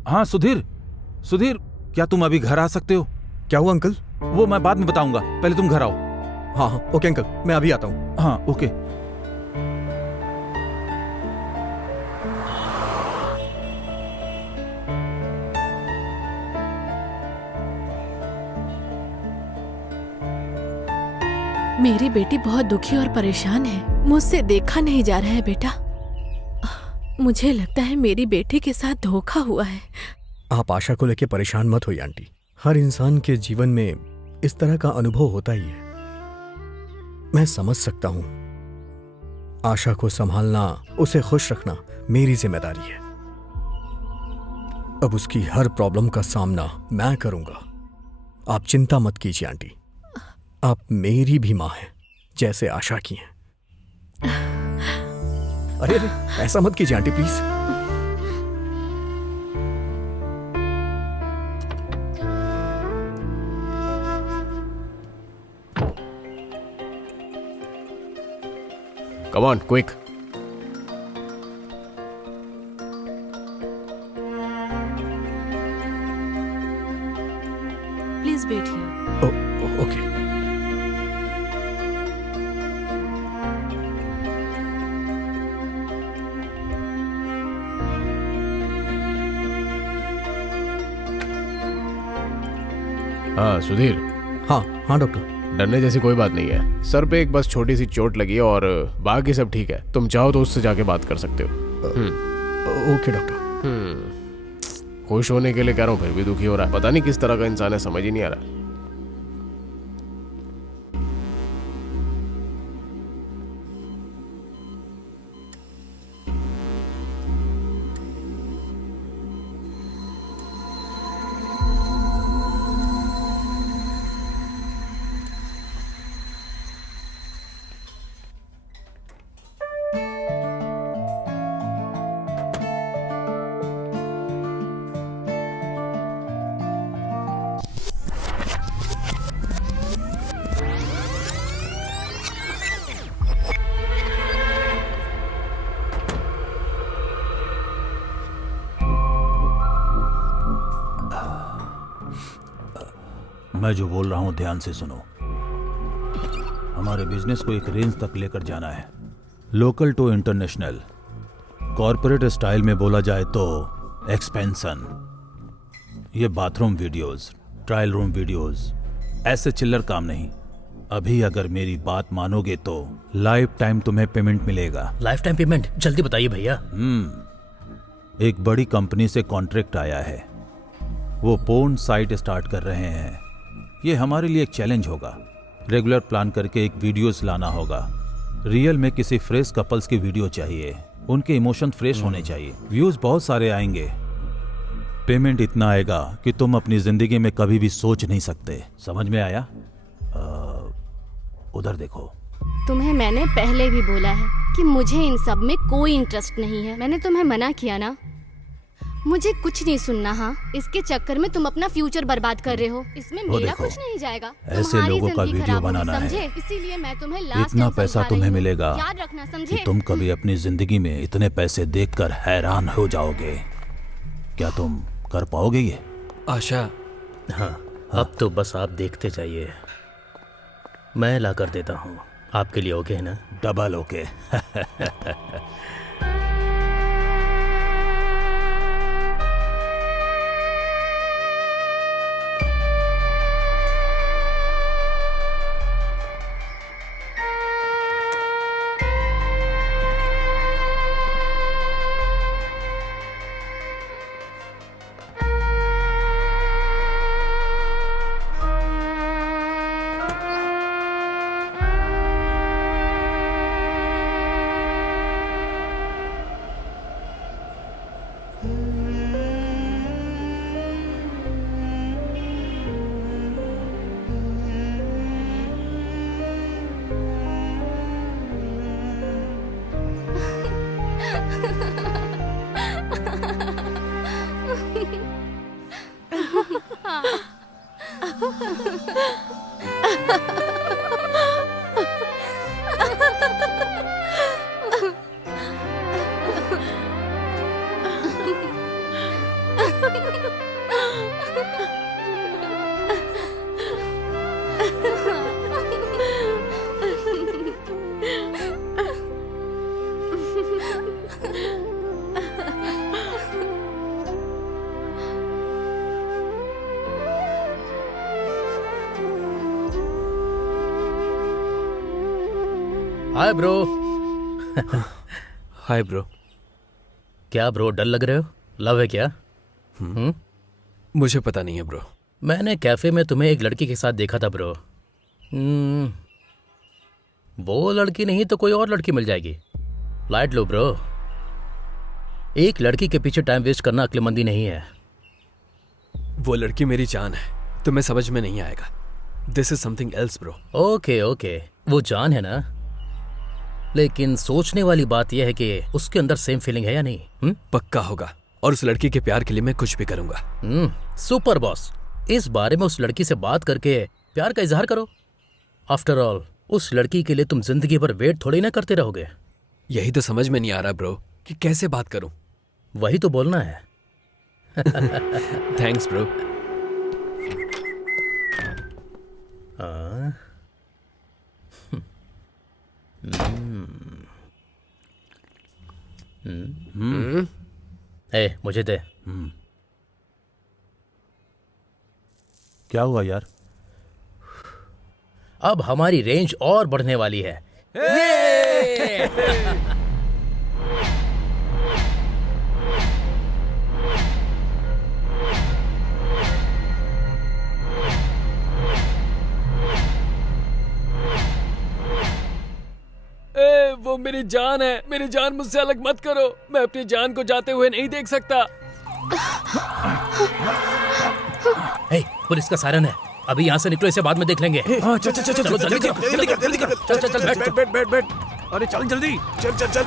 हाँ सुधीर, सुधीर, क्या तुम अभी घर आ सकते हो? क्या हुआ अंकल? वो मैं बाद में बताऊंगा, पहले तुम घर आओ। हाँ हाँ, ओके अंकल, मैं अभी आता हूँ। हाँ ओके। मेरी बेटी बहुत दुखी और परेशान है। मुझसे देखा नहीं जा रहा है बेटा। मुझे लगता है मेरी बेटी के साथ धोखा हुआ है। आप आशा को लेकर परेशान मत होइए आंटी। हर इंसान के जीवन में इस तरह का अनुभव होता ही है। मैं समझ सकता हूं। आशा को संभालना, उसे खुश रखना मेरी जिम्मेदारी है। अब उसकी हर प्रॉब्लम का सामना मैं करूंगा। आप चिंता मत कीजिए आंटी। आप मेरी भी मां हैं, जैसे आशा की हैं। अरे अरे, ऐसा मत कीजिए aunty please. Come on quick. Please wait here. Okay. हाँ सुधीर, हाँ हाँ डॉक्टर। डरने जैसी कोई बात नहीं है। सर पे एक बस छोटी सी चोट लगी है और बाकी सब ठीक है। तुम चाहो तो उससे जाके बात कर सकते हो। Okay doctor. खुश होने के लिए कह रहा हूँ फिर भी दुखी हो रहा है। पता नहीं किस तरह का इंसान है, समझ ही नहीं आ रहा। मैं जो बोल रहा हूं ध्यान से सुनो। हमारे बिजनेस को एक रेंज तक लेकर जाना है, local to international. Corporate style में बोला जाए तो एक्सपेंशन। ये bathroom videos, trial room videos, ऐसे चिल्लर काम नहीं। अभी अगर मेरी बात मानोगे तो लाइफ टाइम तुम्हें पेमेंट मिलेगा। Life time payment? जल्दी बताइए भैया। एक बड़ी कंपनी से कॉन्ट्रैक्ट आया है, वो पोर्न साइट स्टार्ट कर रहे हैं। ये हमारे लिए एक चैलेंज होगा। रेगुलर प्लान करके एक वीडियोस लाना होगा। रियल में किसी फ्रेश कपल्स की वीडियो चाहिए, उनके इमोशन फ्रेश होने चाहिए। व्यूज बहुत सारे आएंगे, पेमेंट इतना आएगा कि तुम अपनी जिंदगी में कभी भी सोच नहीं सकते। समझ में आया? उधर देखो। तुम्हें मैंने पहले भी बोला है कि मुझे इन सब में कोई इंटरेस्ट नहीं है। मैंने तुम्हें मना किया ना। मुझे कुछ नहीं सुनना। हाँ, इसके चक्कर में तुम अपना फ्यूचर बर्बाद कर रहे हो। इसमें मेरा देखो, कुछ नहीं जाएगा। ऐसे तुम्हारी लोगों का जिंदगी वीडियो खराब होगी, बनाना है। समझे? इसीलिए मैं तुम्हें लास्ट इतना टाइम पैसा समझा तुम्हें रही हूँ। मिलेगा याद रखना, कि समझे? तुम कभी अपनी जिंदगी में इतने पैसे देखकर हैरान हो जाओगे। क्या तुम कर पाओगे ये? आशा, हाँ, अब तो बस आप देखते जाइए, मैं ला कर देता हूँ। आपके लिए ओके है ना? Double okay. Hi bro. Hi bro. क्या ब्रो, डल लग रहे हो? लव है क्या? मुझे पता नहीं है ब्रो। मैंने कैफे में तुम्हें एक लड़की के साथ देखा था ब्रो। वो लड़की नहीं तो कोई और लड़की मिल जाएगी। लाइट लो ब्रो। एक लड़की के पीछे टाइम वेस्ट करना अक्लमंदी नहीं है। वो लड़की मेरी जान है, तुम्हें समझ में नहीं आएगा। This is something else bro. Okay okay, वो जान है ना, लेकिन सोचने वाली बात यह है कि उसके अंदर सेम फीलिंग है या नहीं। पक्का होगा, और उस लड़की के प्यार के लिए मैं कुछ भी करूंगा। सुपर बॉस, इस बारे में उस लड़की से बात करके प्यार का इजहार करो। आफ्टर ऑल उस लड़की के लिए तुम जिंदगी भर वेट थोड़ी ना करते रहोगे। यही तो समझ में नहीं आ रहा ब्रो कि कैसे बात करूं। वही तो बोलना है। Thanks bro. ए, मुझे दे। क्या हुआ यार? अब हमारी रेंज और बढ़ने वाली है। वो मेरी जान है, मेरी जान, मुझसे अलग मत करो। मैं अपनी जान को जाते हुए नहीं देख सकता। ए, पुलिस का सायरन है। अभी यहाँ से निकलो, इसे बाद में देख लेंगे। हाँ, चल चल चल चलो, जल्दी जल्दी करो, जल्दी कर, जल्दी कर। चल, चल, चल, बैठ, बैठ बैठ बैठ। अरे चल जल्दी, चल चल चल।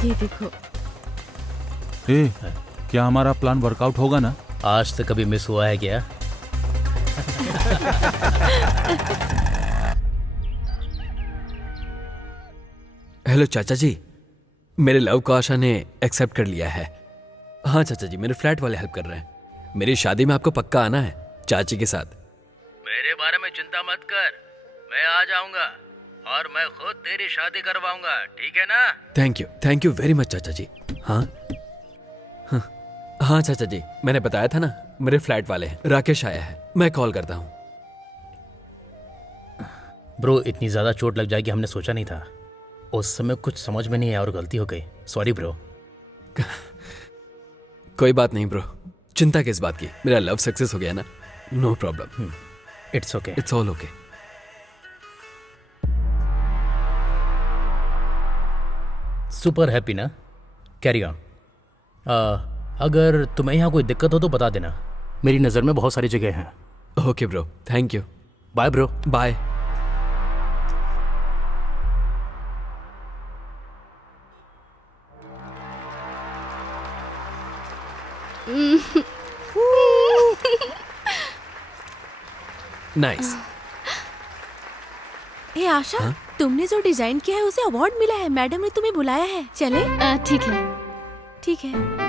ये देखो। ए, क्या हमारा प्लान वर्कआउट होगा ना? आज तक कभी मिस हुआ है क्या? हेलो चाचा जी, मेरे लव को आशा ने एक्सेप्ट कर लिया है। हाँ चाचा जी, मेरे फ्लैट वाले हेल्प कर रहे हैं। मेरी शादी में आपको पक्का आना है चाची के साथ। मेरे बारे में चिंता मत कर, मैं आ जाऊंगा और मैं खुद तेरी शादी करवाऊंगा, ठीक है ना? थैंक यू वेरी मच चाचा जी। हाँ हाँ हाँ चाचा जी, मैंने बताया था ना, मेरे फ्लैट वाले हैं, राकेश आया है, मैं कॉल करता हूँ। ब्रो, इतनी ज्यादा चोट लग जाएगी हमने सोचा नहीं था। उस समय कुछ समझ में नहीं आया और गलती हो गई। Sorry bro. कोई बात नहीं ब्रो, चिंता किस बात की, मेरा लव सक्सेस हो गया ना। No problem. It's okay, it's all okay. Super happy ना? Carry on. अगर तुम्हें यहाँ कोई दिक्कत हो तो बता देना, मेरी नज़र में बहुत सारी जगह हैं। Okay bro, thank you. Bye bro. Bye. Nice. ए आशा, तुमने जो डिजाइन किया है उसे अवार्ड मिला है, मैडम ने तुम्हें बुलाया है, चले? ठीक है। ठीक है।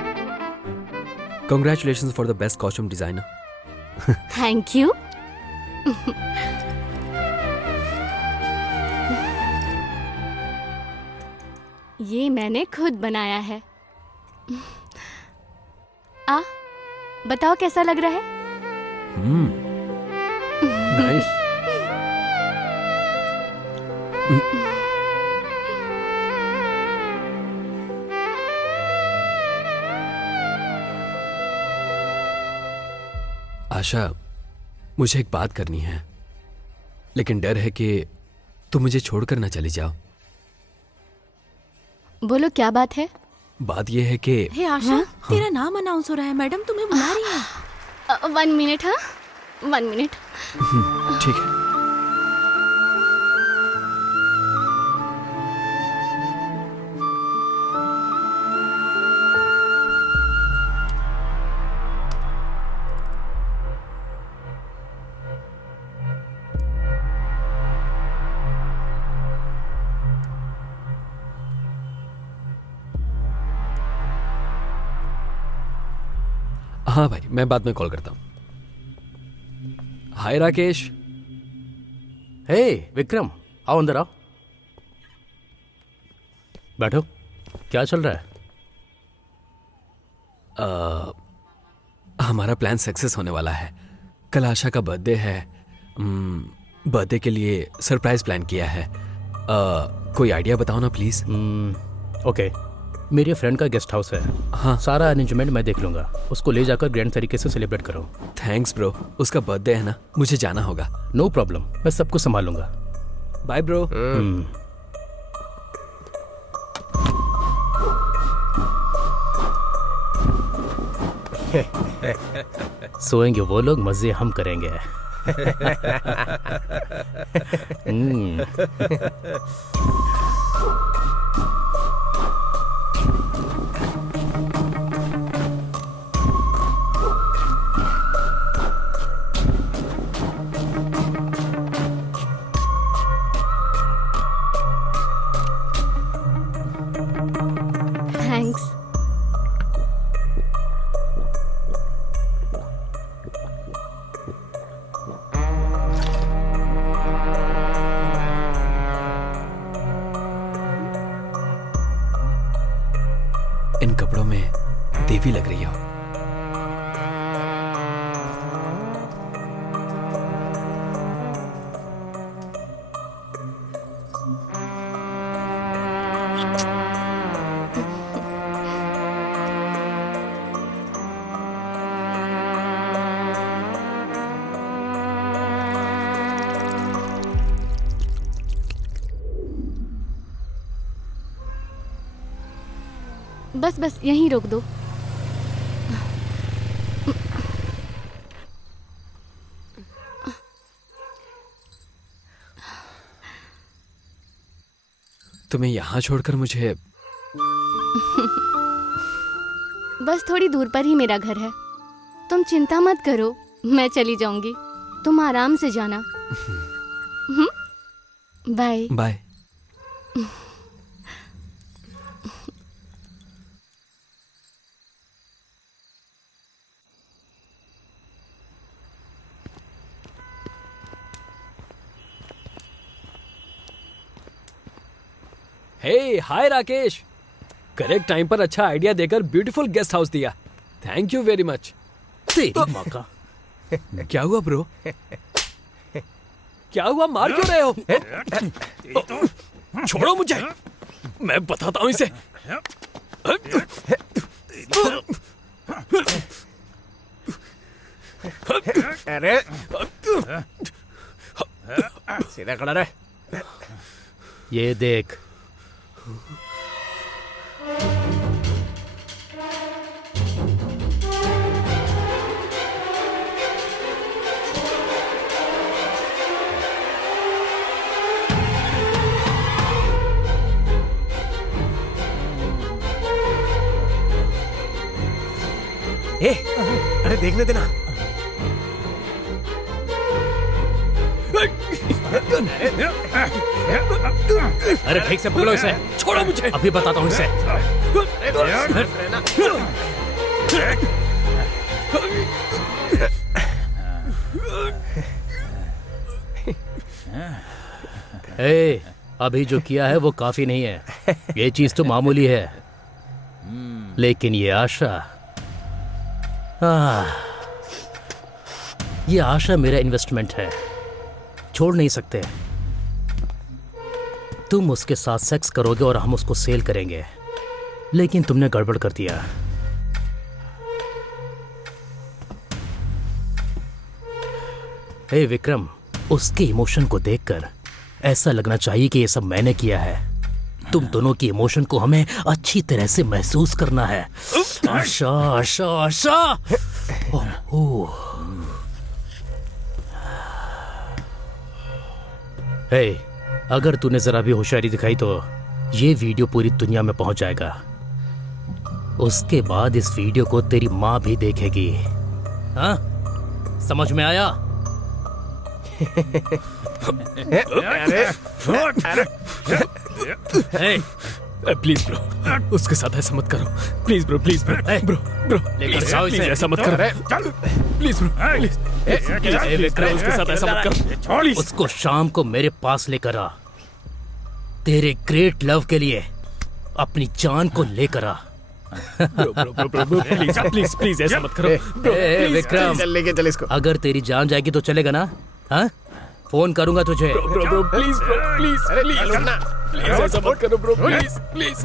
Congratulations for the best costume designer. Thank you. ये मैंने खुद बनाया है। बताओ कैसा लग रहा है? नाइस। आशा, मुझे एक बात करनी है, लेकिन डर है कि तुम मुझे छोड़कर ना चली जाओ। बोलो क्या बात है? बात यह है कि हे आशा, तेरा नाम अनाउंस हो रहा है, मैडम तुम्हें बुला रही है। 1 मिनट। हाँ, 1 मिनट। ठीक है। हाँ भाई, मैं बाद में कॉल करता हूँ। हाय राकेश। हे विक्रम, आओ अंदर आओ, बैठो। क्या चल रहा है? हमारा प्लान सक्सेस होने वाला है। कल आशा का बर्थडे है। बर्थडे के लिए सरप्राइज प्लान किया है। कोई आइडिया बताओ ना प्लीज। ओके, मेरे फ्रेंड का गेस्ट हाउस है। हाँ, सारा अरेंजमेंट मैं देख लूंगा। उसको ले जाकर ग्रैंड तरीके से सेलिब्रेट करो। Thanks bro. उसका बर्थडे है ना, मुझे जाना होगा। नो प्रॉब्लम, मैं सब कुछ संभालूंगा। Bye bro. सोएंगे वो लोग, मजे हम करेंगे। बीवी लग रही हो। बस बस यहीं रोक दो। तुम्हें यहाँ छोड़कर मुझे बस थोड़ी दूर पर ही मेरा घर है। तुम चिंता मत करो, मैं चली जाऊंगी। तुम आराम से जाना। Bye bye. Hey hi Rakesh, correct time पर अच्छा आइडिया देकर ब्यूटीफुल गेस्ट हाउस दिया। Thank you very much. तेरी माँ का। क्या हुआ ब्रो? क्या हुआ, मार क्यों रहे हो? छोड़ो मुझे, मैं बताता हूं इसे। अरे सीधा खड़ा रहे। ये देख, अरे देखने देना। अरे ठीक से पकड़ो इसे। छोड़ो मुझे। अभी बताता हूँ इसे। ए, अभी जो किया है वो काफी नहीं है। ये चीज तो मामूली है, लेकिन ये आशा, ये आशा मेरा इन्वेस्टमेंट है, छोड़ नहीं सकते। तुम उसके साथ सेक्स करोगे और हम उसको सेल करेंगे, लेकिन तुमने गड़बड़ कर दिया। हे विक्रम, उसके इमोशन को देखकर ऐसा लगना चाहिए कि ये सब मैंने किया है। तुम दोनों की इमोशन को हमें अच्छी तरह से महसूस करना है। आशा आशा आशा। हे, अगर तूने जरा भी होशियारी दिखाई तो ये वीडियो पूरी दुनिया में पहुंच जाएगा। उसके बाद इस वीडियो को तेरी माँ भी देखेगी। हाँ, समझ में आया? प्लीज ब्रो, उसके साथ ऐसा मत करो। Please bro, please bro, bro bro, लेकर जाओ इसे। ऐसा मत करो। प्लीज ब्रो, प्लीज, उसके साथ ऐसा मत करो। उसको शाम को मेरे पास लेकर आ। तेरे ग्रेट लव के लिए अपनी जान को लेकर आ। Bro bro bro bro, please please please ऐसा मत करो ब्रो। विक्रम, चल लेके चल इसको। अगर तेरी जान जाएगी तो चलेगा ना? हाँ, फोन करूंगा तुझे। Bro bro please bro, please please please ऐसा मत करो bro, please please.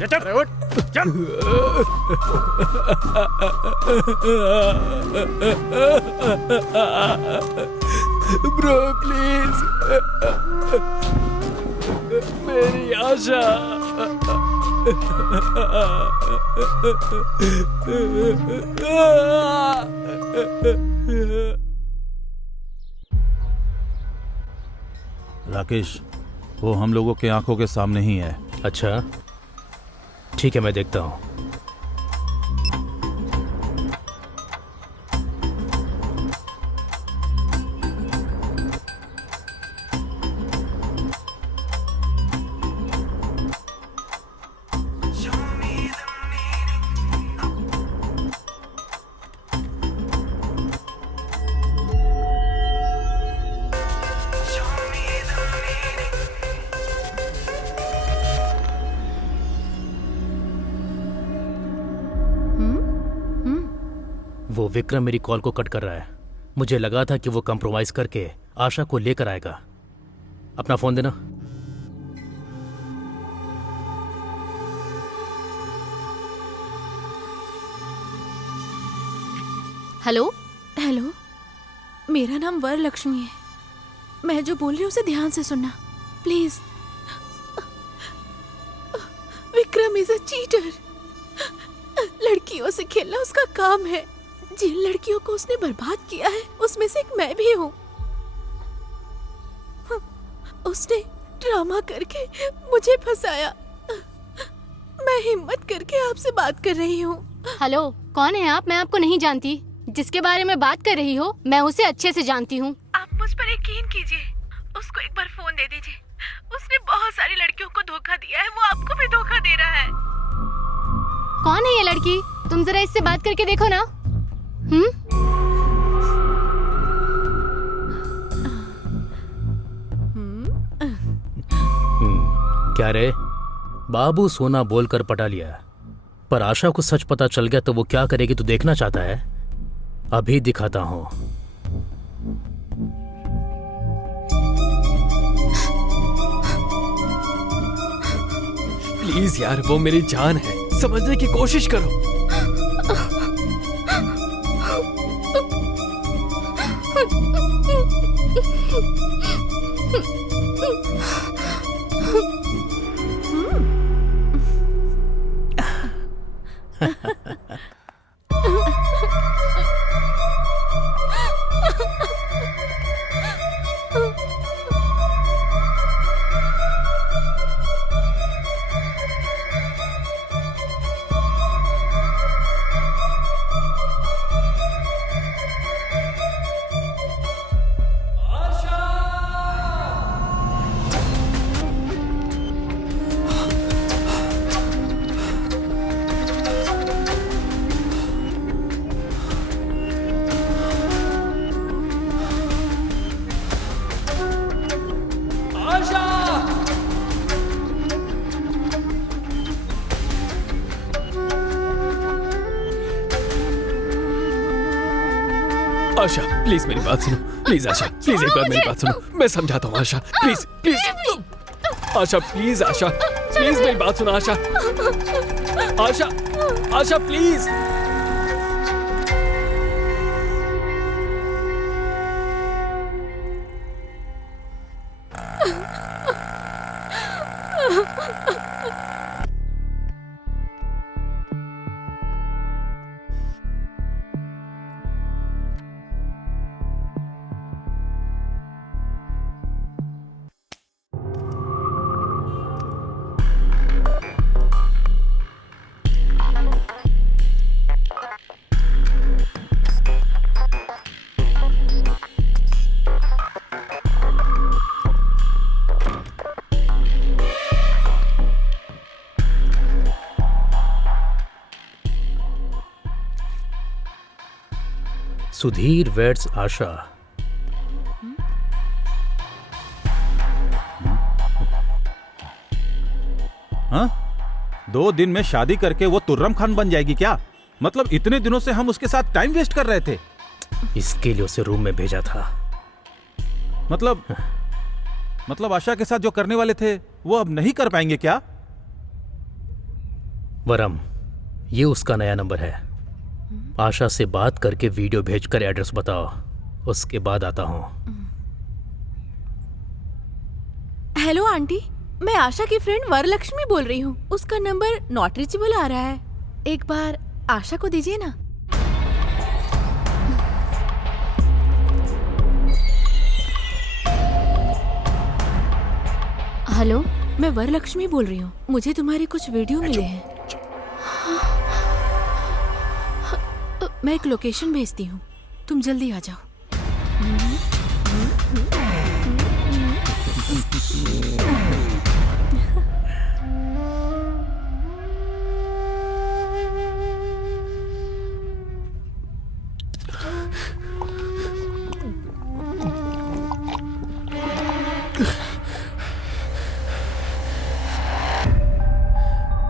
Bro please, मेरी आशा। राकेश, वो हम लोगों के आंखों के सामने ही है। अच्छा, ठीक है, मैं देखता हूँ। वो विक्रम मेरी कॉल को कट कर रहा है। मुझे लगा था कि वो कंप्रोमाइज करके आशा को लेकर आएगा। अपना फोन देना। हेलो। हेलो, मेरा नाम वरलक्ष्मी है। मैं जो बोल रही हूँ उसे ध्यान से सुनना please. Vikram is a cheater. लड़कियों से खेलना उसका काम है। जिन लड़कियों को उसने बर्बाद किया है उसमें से एक मैं भी हूँ। उसने ड्रामा करके मुझे फंसाया। मैं हिम्मत करके आपसे बात कर रही हूँ। हेलो, कौन है आप? मैं आपको नहीं जानती। जिसके बारे में बात कर रही हो मैं उसे अच्छे से जानती हूँ। आप मुझ पर यकीन कीजिए, उसको एक बार फोन दे दीजिए। उसने बहुत सारी लड़कियों को धोखा दिया है, वो आपको भी धोखा दे रहा है। कौन है ये लड़की? तुम जरा इससे बात करके देखो ना। क्या रे, बाबू सोना बोलकर पटा लिया, पर आशा को सच पता चल गया तो वो क्या करेगी तू देखना चाहता है? अभी दिखाता हूं। प्लीज यार, वो मेरी जान है, समझने की कोशिश करो। आशा प्लीज मेरी बात सुनो, प्लीज आशा, प्लीज एक बार मेरी बात सुनो, मैं समझाता हूँ Asha, please please Asha, please Asha, please मेरी बात सुनो आशा, आशा, आशा प्लीज। सुधीर वेड्स आशा। हाँ? 2 दिन में शादी करके वो तुर्रम खान बन जाएगी क्या? मतलब इतने दिनों से हम उसके साथ टाइम वेस्ट कर रहे थे। इसके लिए उसे रूम में भेजा था। मतलब आशा के साथ जो करने वाले थे वो अब नहीं कर पाएंगे क्या? वरम, ये उसका नया नंबर है। आशा से बात करके वीडियो भेजकर एड्रेस बताओ, उसके बाद आता हूं। हेलो आंटी, मैं आशा की फ्रेंड वरलक्ष्मी बोल रही हूँ। उसका नंबर नॉट रीचेबल आ रहा है, एक बार आशा को दीजिए ना। हेलो, मैं वरलक्ष्मी बोल रही हूँ। मुझे तुम्हारे कुछ वीडियो मिले हैं। मैं एक लोकेशन भेजती हूँ, तुम जल्दी आ जाओ।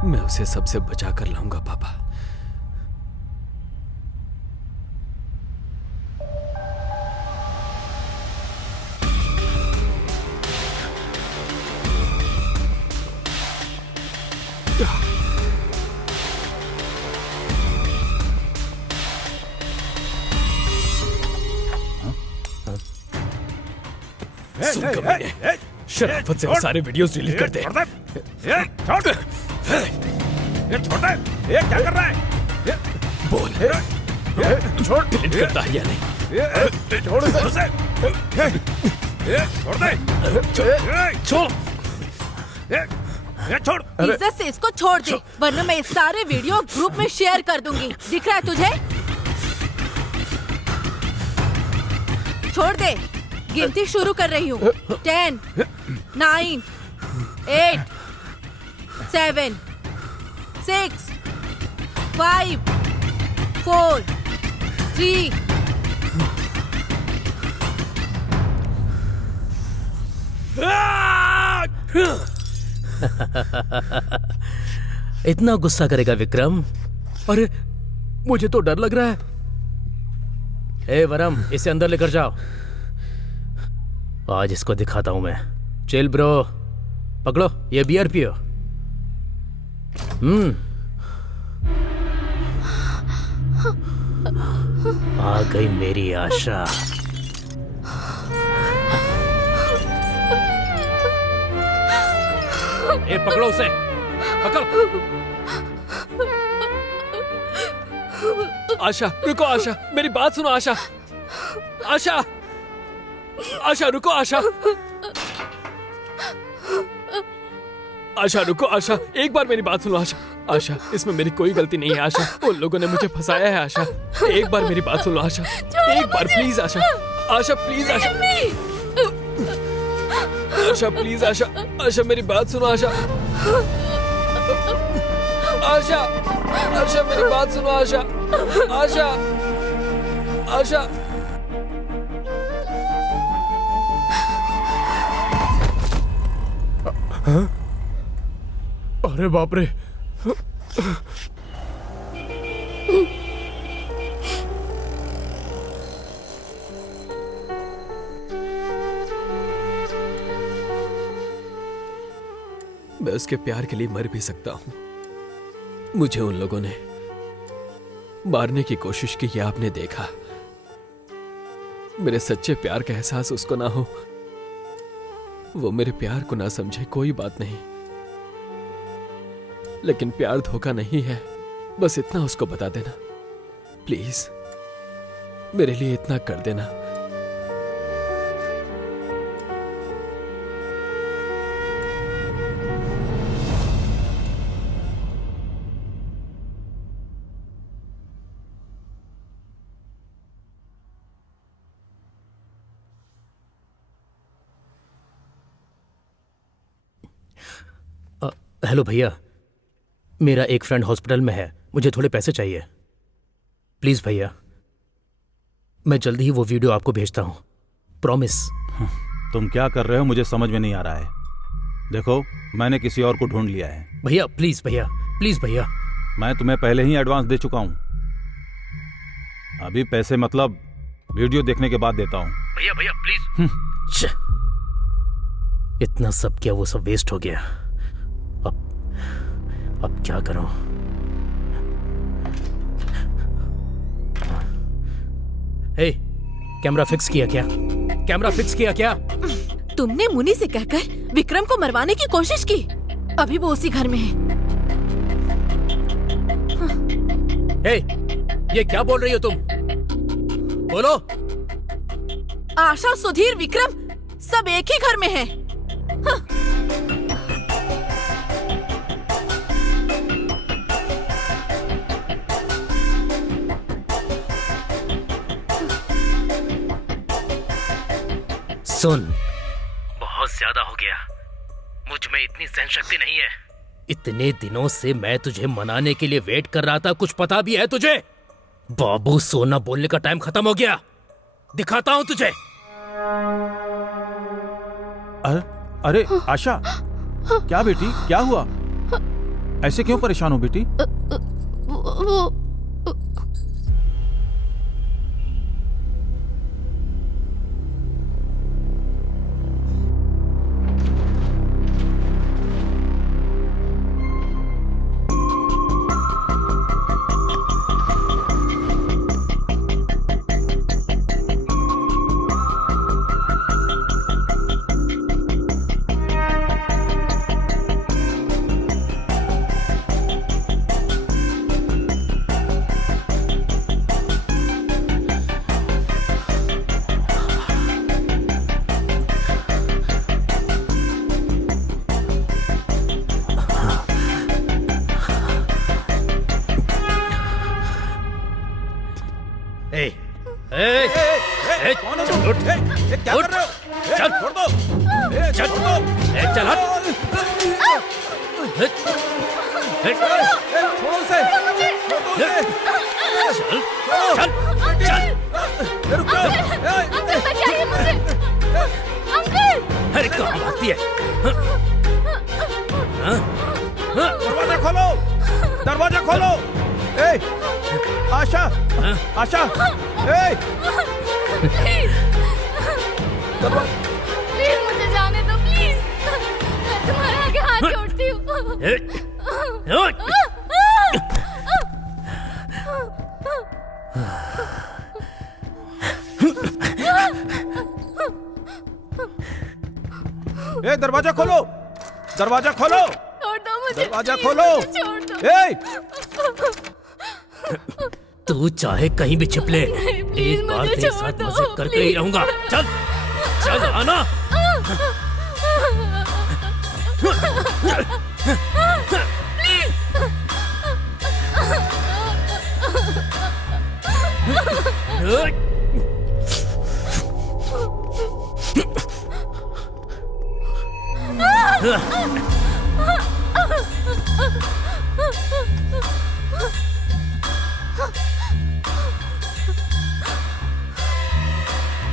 मैं उसे सबसे बचा कर लाऊंगा पापा। सुन कमीने, शराफत से वो सारे वीडियोस डिलीट कर दे। छोड़ दे, ये क्या कर रहा है? बोल, छोड़, डिलीट करता है या नहीं? छोड़ उसे, छोड़ दे, छोड़। छोड़। इज्जत से इसको छोड़ दे, वरना मैं ये सारे वीडियो ग्रुप में शेयर कर दूंगी। दिख रहा है तुझे? छोड़ दे, गिनती शुरू कर रही हूँ। 10, 9, 8, 7, 6, 5, 4, 3। इतना गुस्सा करेगा विक्रम? अरे मुझे तो डर लग रहा है। ए वरम, इसे अंदर लेकर जाओ। आज इसको दिखाता हूं मैं। चिल ब्रो, पकड़ो ये बियर पियो। आ गई मेरी आशा। ए पकड़ो उसे, पकड़ो। आशा रुको, आशा मेरी बात सुनो। आशा, आशा, आशा रुको। आशा, आशा रुको। आशा एक बार मेरी बात सुनो। आशा, आशा इसमें मेरी कोई गलती नहीं है। आशा उन लोगों ने मुझे फंसाया है। आशा एक बार मेरी बात सुनो। आशा एक बार please. Asha, Asha please. Asha, Asha please. Asha, Asha मेरी बात सुनो। आशा, आशा, आशा मेरी बात सुनो। आशा, आशा, आशा। अरे बाप रे। मैं उसके प्यार के लिए मर भी सकता हूं। मुझे उन लोगों ने मारने की कोशिश की, ये आपने देखा। मेरे सच्चे प्यार का एहसास उसको ना हो, वो मेरे प्यार को ना समझे, कोई बात नहीं। लेकिन प्यार धोखा नहीं है, बस इतना उसको बता देना प्लीज। मेरे लिए इतना कर देना। हेलो भैया, मेरा एक फ्रेंड हॉस्पिटल में है, मुझे थोड़े पैसे चाहिए। प्लीज भैया, मैं जल्दी ही वो वीडियो आपको भेजता हूं, प्रॉमिस। तुम क्या कर रहे हो मुझे समझ में नहीं आ रहा है। देखो, मैंने किसी और को ढूंढ लिया है। भैया प्लीज, भैया प्लीज भैया। मैं तुम्हें पहले ही एडवांस दे चुका हूं। अभी पैसे मतलब वीडियो देखने के बाद देता हूं। भैया भैया प्लीज। इतना सब क्या, वो सब वेस्ट हो गया। अब क्या करूं? हे, कैमरा फिक्स किया क्या? कैमरा फिक्स किया क्या? तुमने मुनि से कहकर विक्रम को मरवाने की कोशिश की। अभी वो उसी घर में है। हे, ये क्या बोल रही हो तुम? बोलो। आशा, सुधीर, विक्रम सब एक ही घर में है। सुन, बहुत ज्यादा हो गया। मुझ में इतनी सहन शक्ति नहीं है। इतने दिनों से मैं तुझे मनाने के लिए वेट कर रहा था, कुछ पता भी है तुझे? बाबू, सोना बोलने का टाइम खत्म हो गया। दिखाता हूं तुझे। अरे आशा, क्या बेटी, क्या हुआ? ऐसे क्यों परेशान हो बेटी? वो कौन है तुम? क्या कर रहे हो? चल छोड़ दो। चल छोड़ दो। चल हट। छोड़ो उसे। छोड़ दो उसे। चल चल रुक जाओ। अंकल बचाइए मुझे। अंकल अरे कहाँ भागती है? दरवाजा खोलो। दरवाजा खोलो। आशा। आशा। प्लीज मुझे जाने दो प्लीज। मैं तुम्हारे आगे हाथ जोड़ती हूँ। दरवाजा खोलो। दरवाजा खोलो। छोड़ दो मुझे। दरवाजा प्लीज, खोलो। मुझे छोड़ दो। तू चाहे कहीं भी छिप ले, प्लीज एक बार मुझे तेरे छोड़ साथ दो, मजे करते ही रहूंगा। चल चल आना।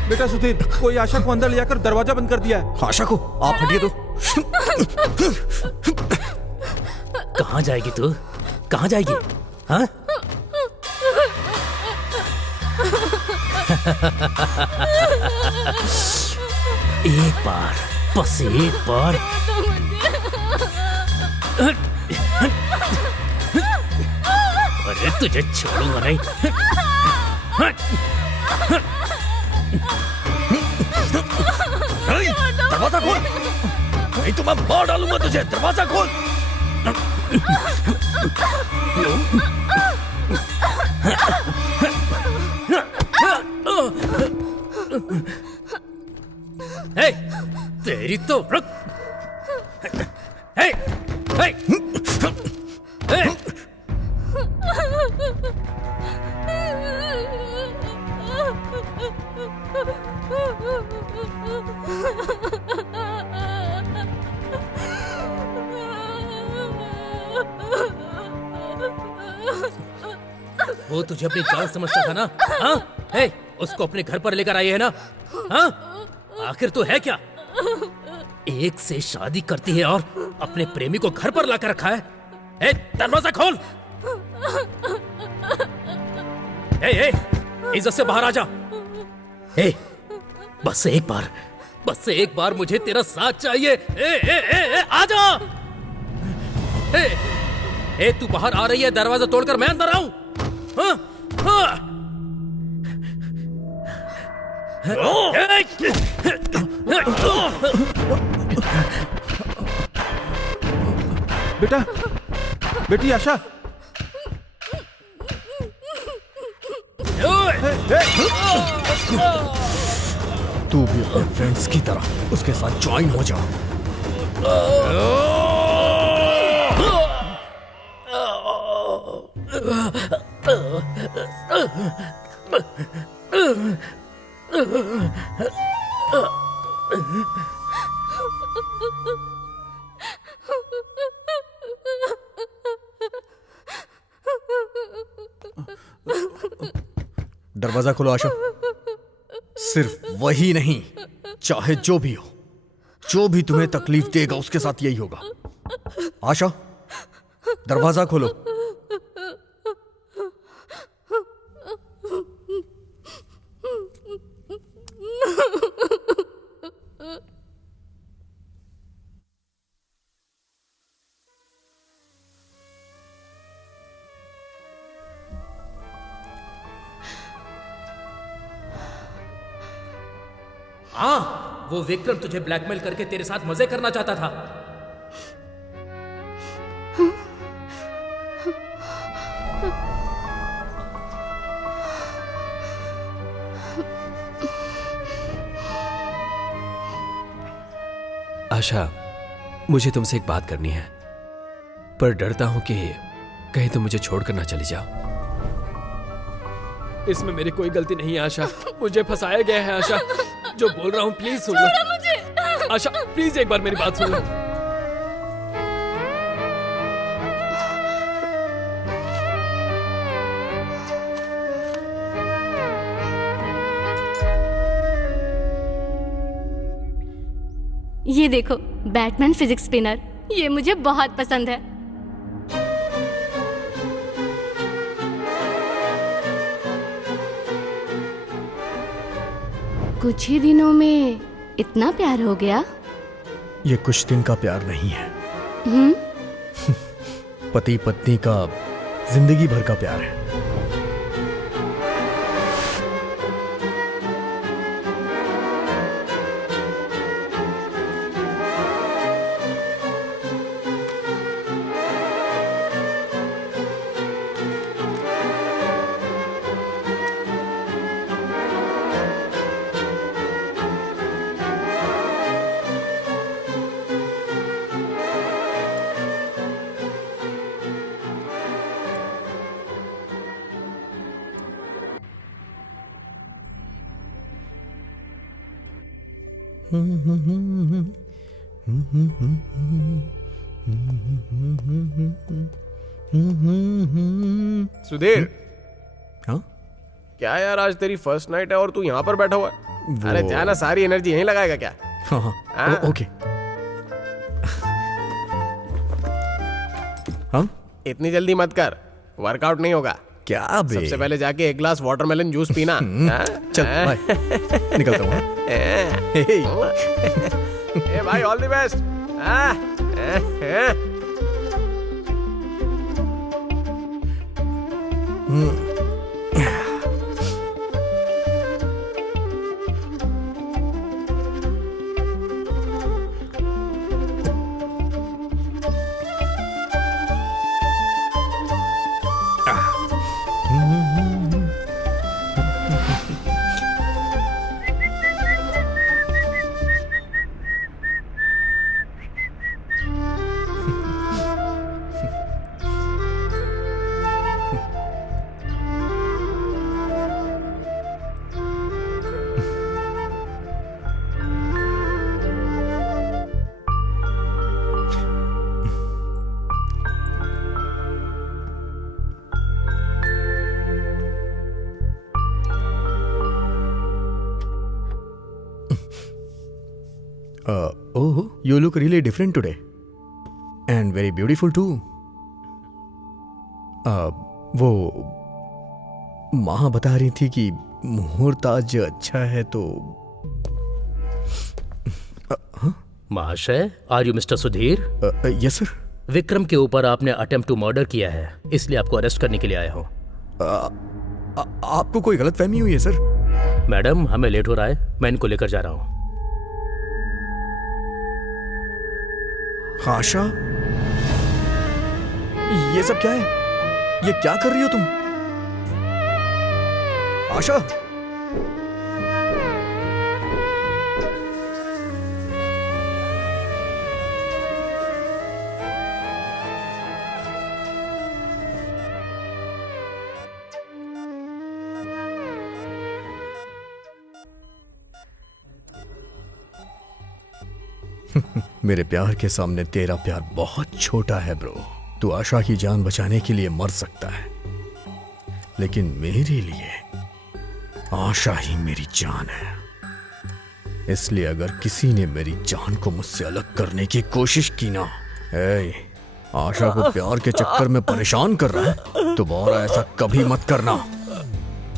बेटा सुधीर, कोई आशा को अंदर ले जाकर दरवाजा बंद कर दिया है। आशा को आप हटिए तो। कहाँ जाएगी तू? कहाँ जाएगी? हाँ? एक बार, बस एक बार। अरे तुझे छोड़ूंगा नहीं। दरवाजा खोल, नहीं तो मैं मार डालूंगा तुझे। दरवाजा खोल। हे, तेरी तो रुक। हे, हे, हे। वो तुझे अपनी जान समझता था ना? हाँ? हे, उसको अपने घर पर लेकर आई है ना? हाँ? आखिर तो है क्या? एक से शादी करती है और अपने प्रेमी को घर पर लाकर रखा है। ए, दरवाजा खोल। ए, इज्जत से बाहर आ जा। ए, बस एक बार मुझे तेरा साथ चाहिए। आ जा। ए, तू बाहर आ रही है, दरवाजा तोड़कर मैं अंदर आऊं? हाँ? हाँ? बेटा, बेटी आशा। तू भी अपने फ्रेंड्स की तरह उसके साथ ज्वाइन हो जा। दरवाजा खोलो आशा। सिर्फ वही नहीं, चाहे जो भी हो, जो भी तुम्हें तकलीफ देगा उसके साथ यही होगा। आशा, दरवाजा खोलो। हाँ, वो विक्रम तुझे ब्लैकमेल करके तेरे साथ मजे करना चाहता था। आशा, मुझे तुमसे एक बात करनी है, पर डरता हूं कि कहीं तुम मुझे छोड़कर ना चली जाओ। इसमें मेरी कोई गलती नहीं है आशा, मुझे फंसाया गया है आशा। जो बोल रहा हूँ प्लीज सुन लो मुझे। आशा प्लीज एक बार मेरी बात सुन लो। ये देखो, बैटमैन फिजिक्स स्पिनर, ये मुझे बहुत पसंद है। कुछ ही दिनों में इतना प्यार हो गया? ये कुछ दिन का प्यार नहीं है, पति पत्नी का जिंदगी भर का प्यार है। सुधीर, हाँ क्या यार आज तेरी फर्स्ट नाइट है और तू यहाँ पर बैठा हुआ है? अरे जाना, सारी एनर्जी यहीं लगाएगा क्या? हाँ हाँ ओके। हाँ इतनी जल्दी मत कर, वर्कआउट नहीं होगा। क्या बे? सबसे पहले जाके एक ग्लास वाटरमेलन जूस पीना। चल बाय, निकलता हूँ। ए भाई, all the best. Oh, you look really different today, and very beautiful too. वो माँ बता रही थी कि मुहूर्त आज अच्छा है तो। महाशय, are you mister Sudhir? Yes sir. Vikram के ऊपर आपने अटेम्प्ट टू मर्डर किया है, इसलिए आपको अरेस्ट करने के लिए आया हूँ। आपको कोई गलतफहमी हुई है सर? मैडम, हमें लेट हो रहा है, मैं इनको लेकर जा रहा हूँ। आशा, ये सब क्या है? ये क्या कर रही हो तुम? आशा, मेरे प्यार के सामने तेरा प्यार बहुत छोटा है ब्रो। तू आशा की जान बचाने के लिए मर सकता है, लेकिन मेरे लिए आशा ही मेरी जान है। इसलिए अगर किसी ने मेरी जान को मुझसे अलग करने की कोशिश की ना, आशा को प्यार के चक्कर में परेशान कर रहा है, दोबारा ऐसा कभी मत करना,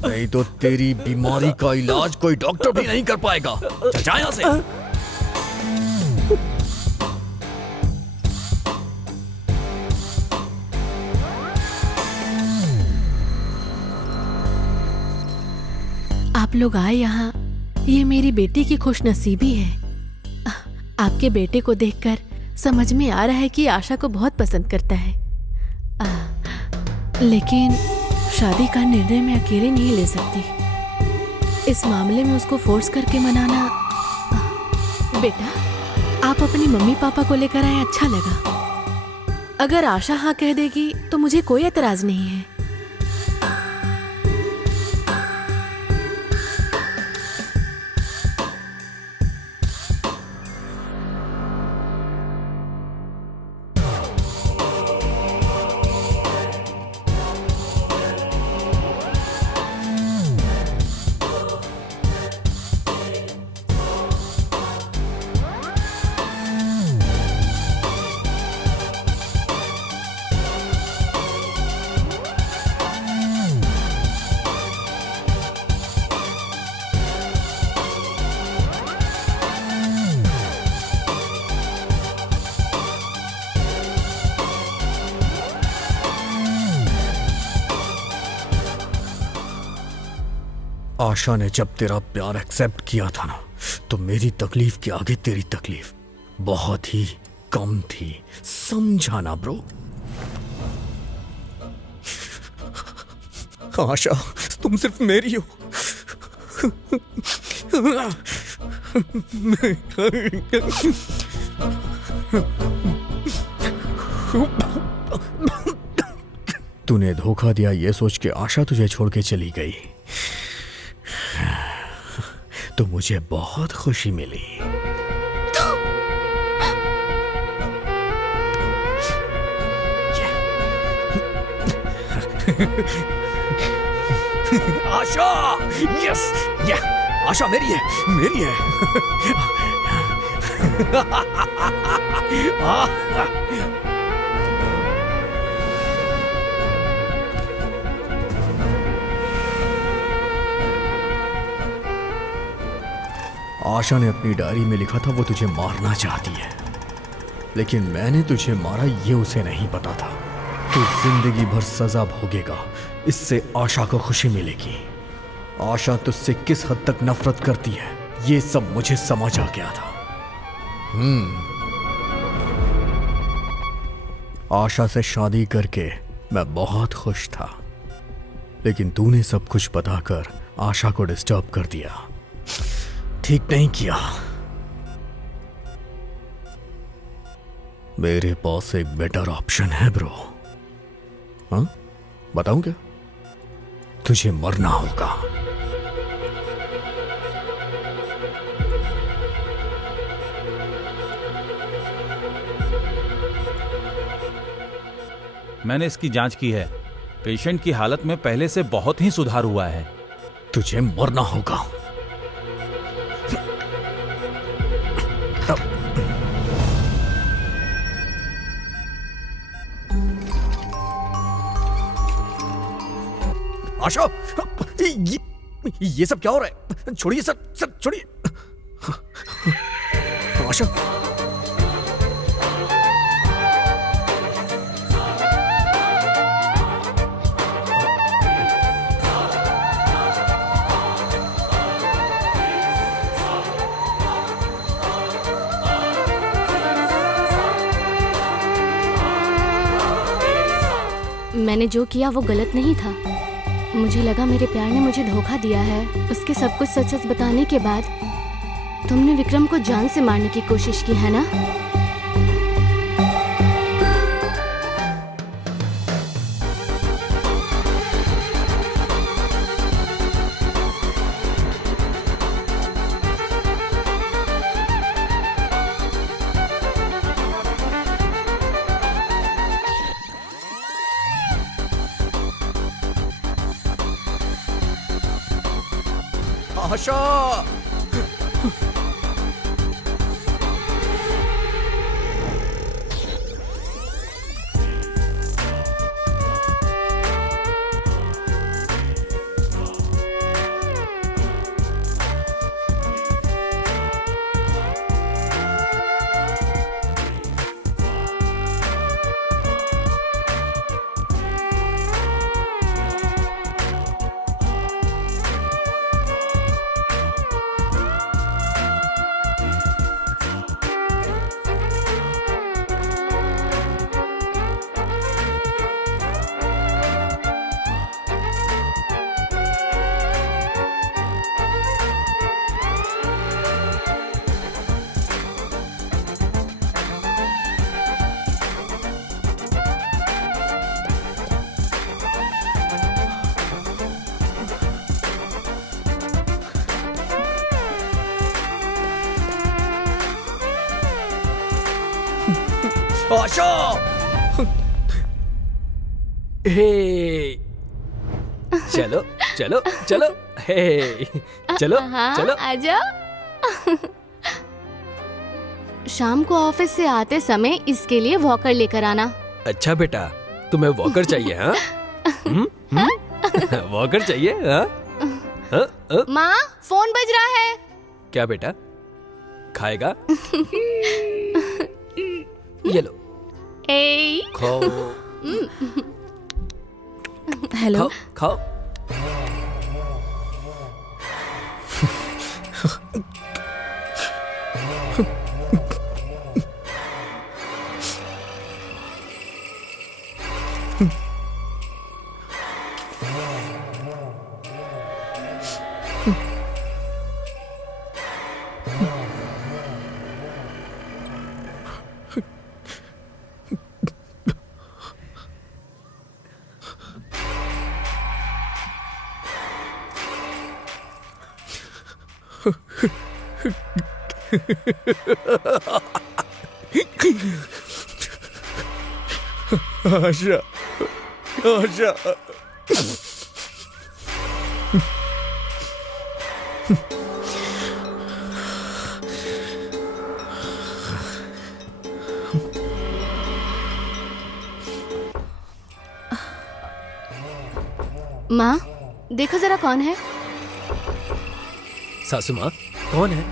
नहीं तो तेरी बीमारी का इलाज कोई डॉक्टर भी नहीं कर पाएगा। चल जा यहां से। आप लोग आए यहाँ, ये मेरी बेटी की खुशनसीबी है। आपके बेटे को देखकर समझ में आ रहा है कि आशा को बहुत पसंद करता है, लेकिन शादी का निर्णय मैं अकेले नहीं ले सकती। इस मामले में उसको फोर्स करके मनाना। बेटा, आप अपनी मम्मी पापा को लेकर आए, अच्छा लगा। अगर आशा हाँ कह देगी तो मुझे कोई एतराज नहीं है। आशा ने जब तेरा प्यार एक्सेप्ट किया था ना, तो मेरी तकलीफ के आगे तेरी तकलीफ बहुत ही कम थी, समझा ना ब्रो? आशा, तुम सिर्फ मेरी हो। तूने धोखा दिया ये सोच के आशा तुझे छोड़ के चली गई, तो मुझे बहुत खुशी मिली। आशा, यस, या आशा मेरी है, मेरी है। आशा ने अपनी डायरी में लिखा था वो तुझे मारना चाहती है, लेकिन मैंने तुझे मारा ये उसे नहीं पता था। तू जिंदगी भर सजा भोगेगा, इससे आशा को खुशी मिलेगी। आशा तुझसे किस हद तक नफरत करती है ये सब मुझे समझ आ गया था। आशा से शादी करके मैं बहुत खुश था, लेकिन तूने सब कुछ बताकर आशा को डिस्टर्ब कर दिया। ठीक नहीं किया। मेरे पास एक बेटर ऑप्शन है ब्रो। हाँ, बताऊं क्या? तुझे मरना होगा। मैंने इसकी जांच की है। पेशेंट की हालत में पहले से बहुत ही सुधार हुआ है। तुझे मरना होगा। आशा, ये सब क्या हो रहा है? छोड़िए सर, सर छोड़िए। आशा, मैंने जो किया वो गलत नहीं था। मुझे लगा मेरे प्यार ने मुझे धोखा दिया है। उसके सब कुछ सच सच बताने के बाद तुमने विक्रम को जान से मारने की कोशिश की है ना? आशा, आशा, हे, चलो चलो चलो, हे, चलो चलो। आजा। शाम को ऑफिस से आते समय इसके लिए वॉकर लेकर आना। अच्छा बेटा, तुम्हें वॉकर चाहिए? हाँ, वॉकर चाहिए? हाँ? माँ, फोन बज रहा है। क्या बेटा, खाएगा? ये लो, ए खाओ। हेलो, खाओ खाओ। आशा, आशा। माँ, देखो जरा कौन है। सासू माँ, कौन है?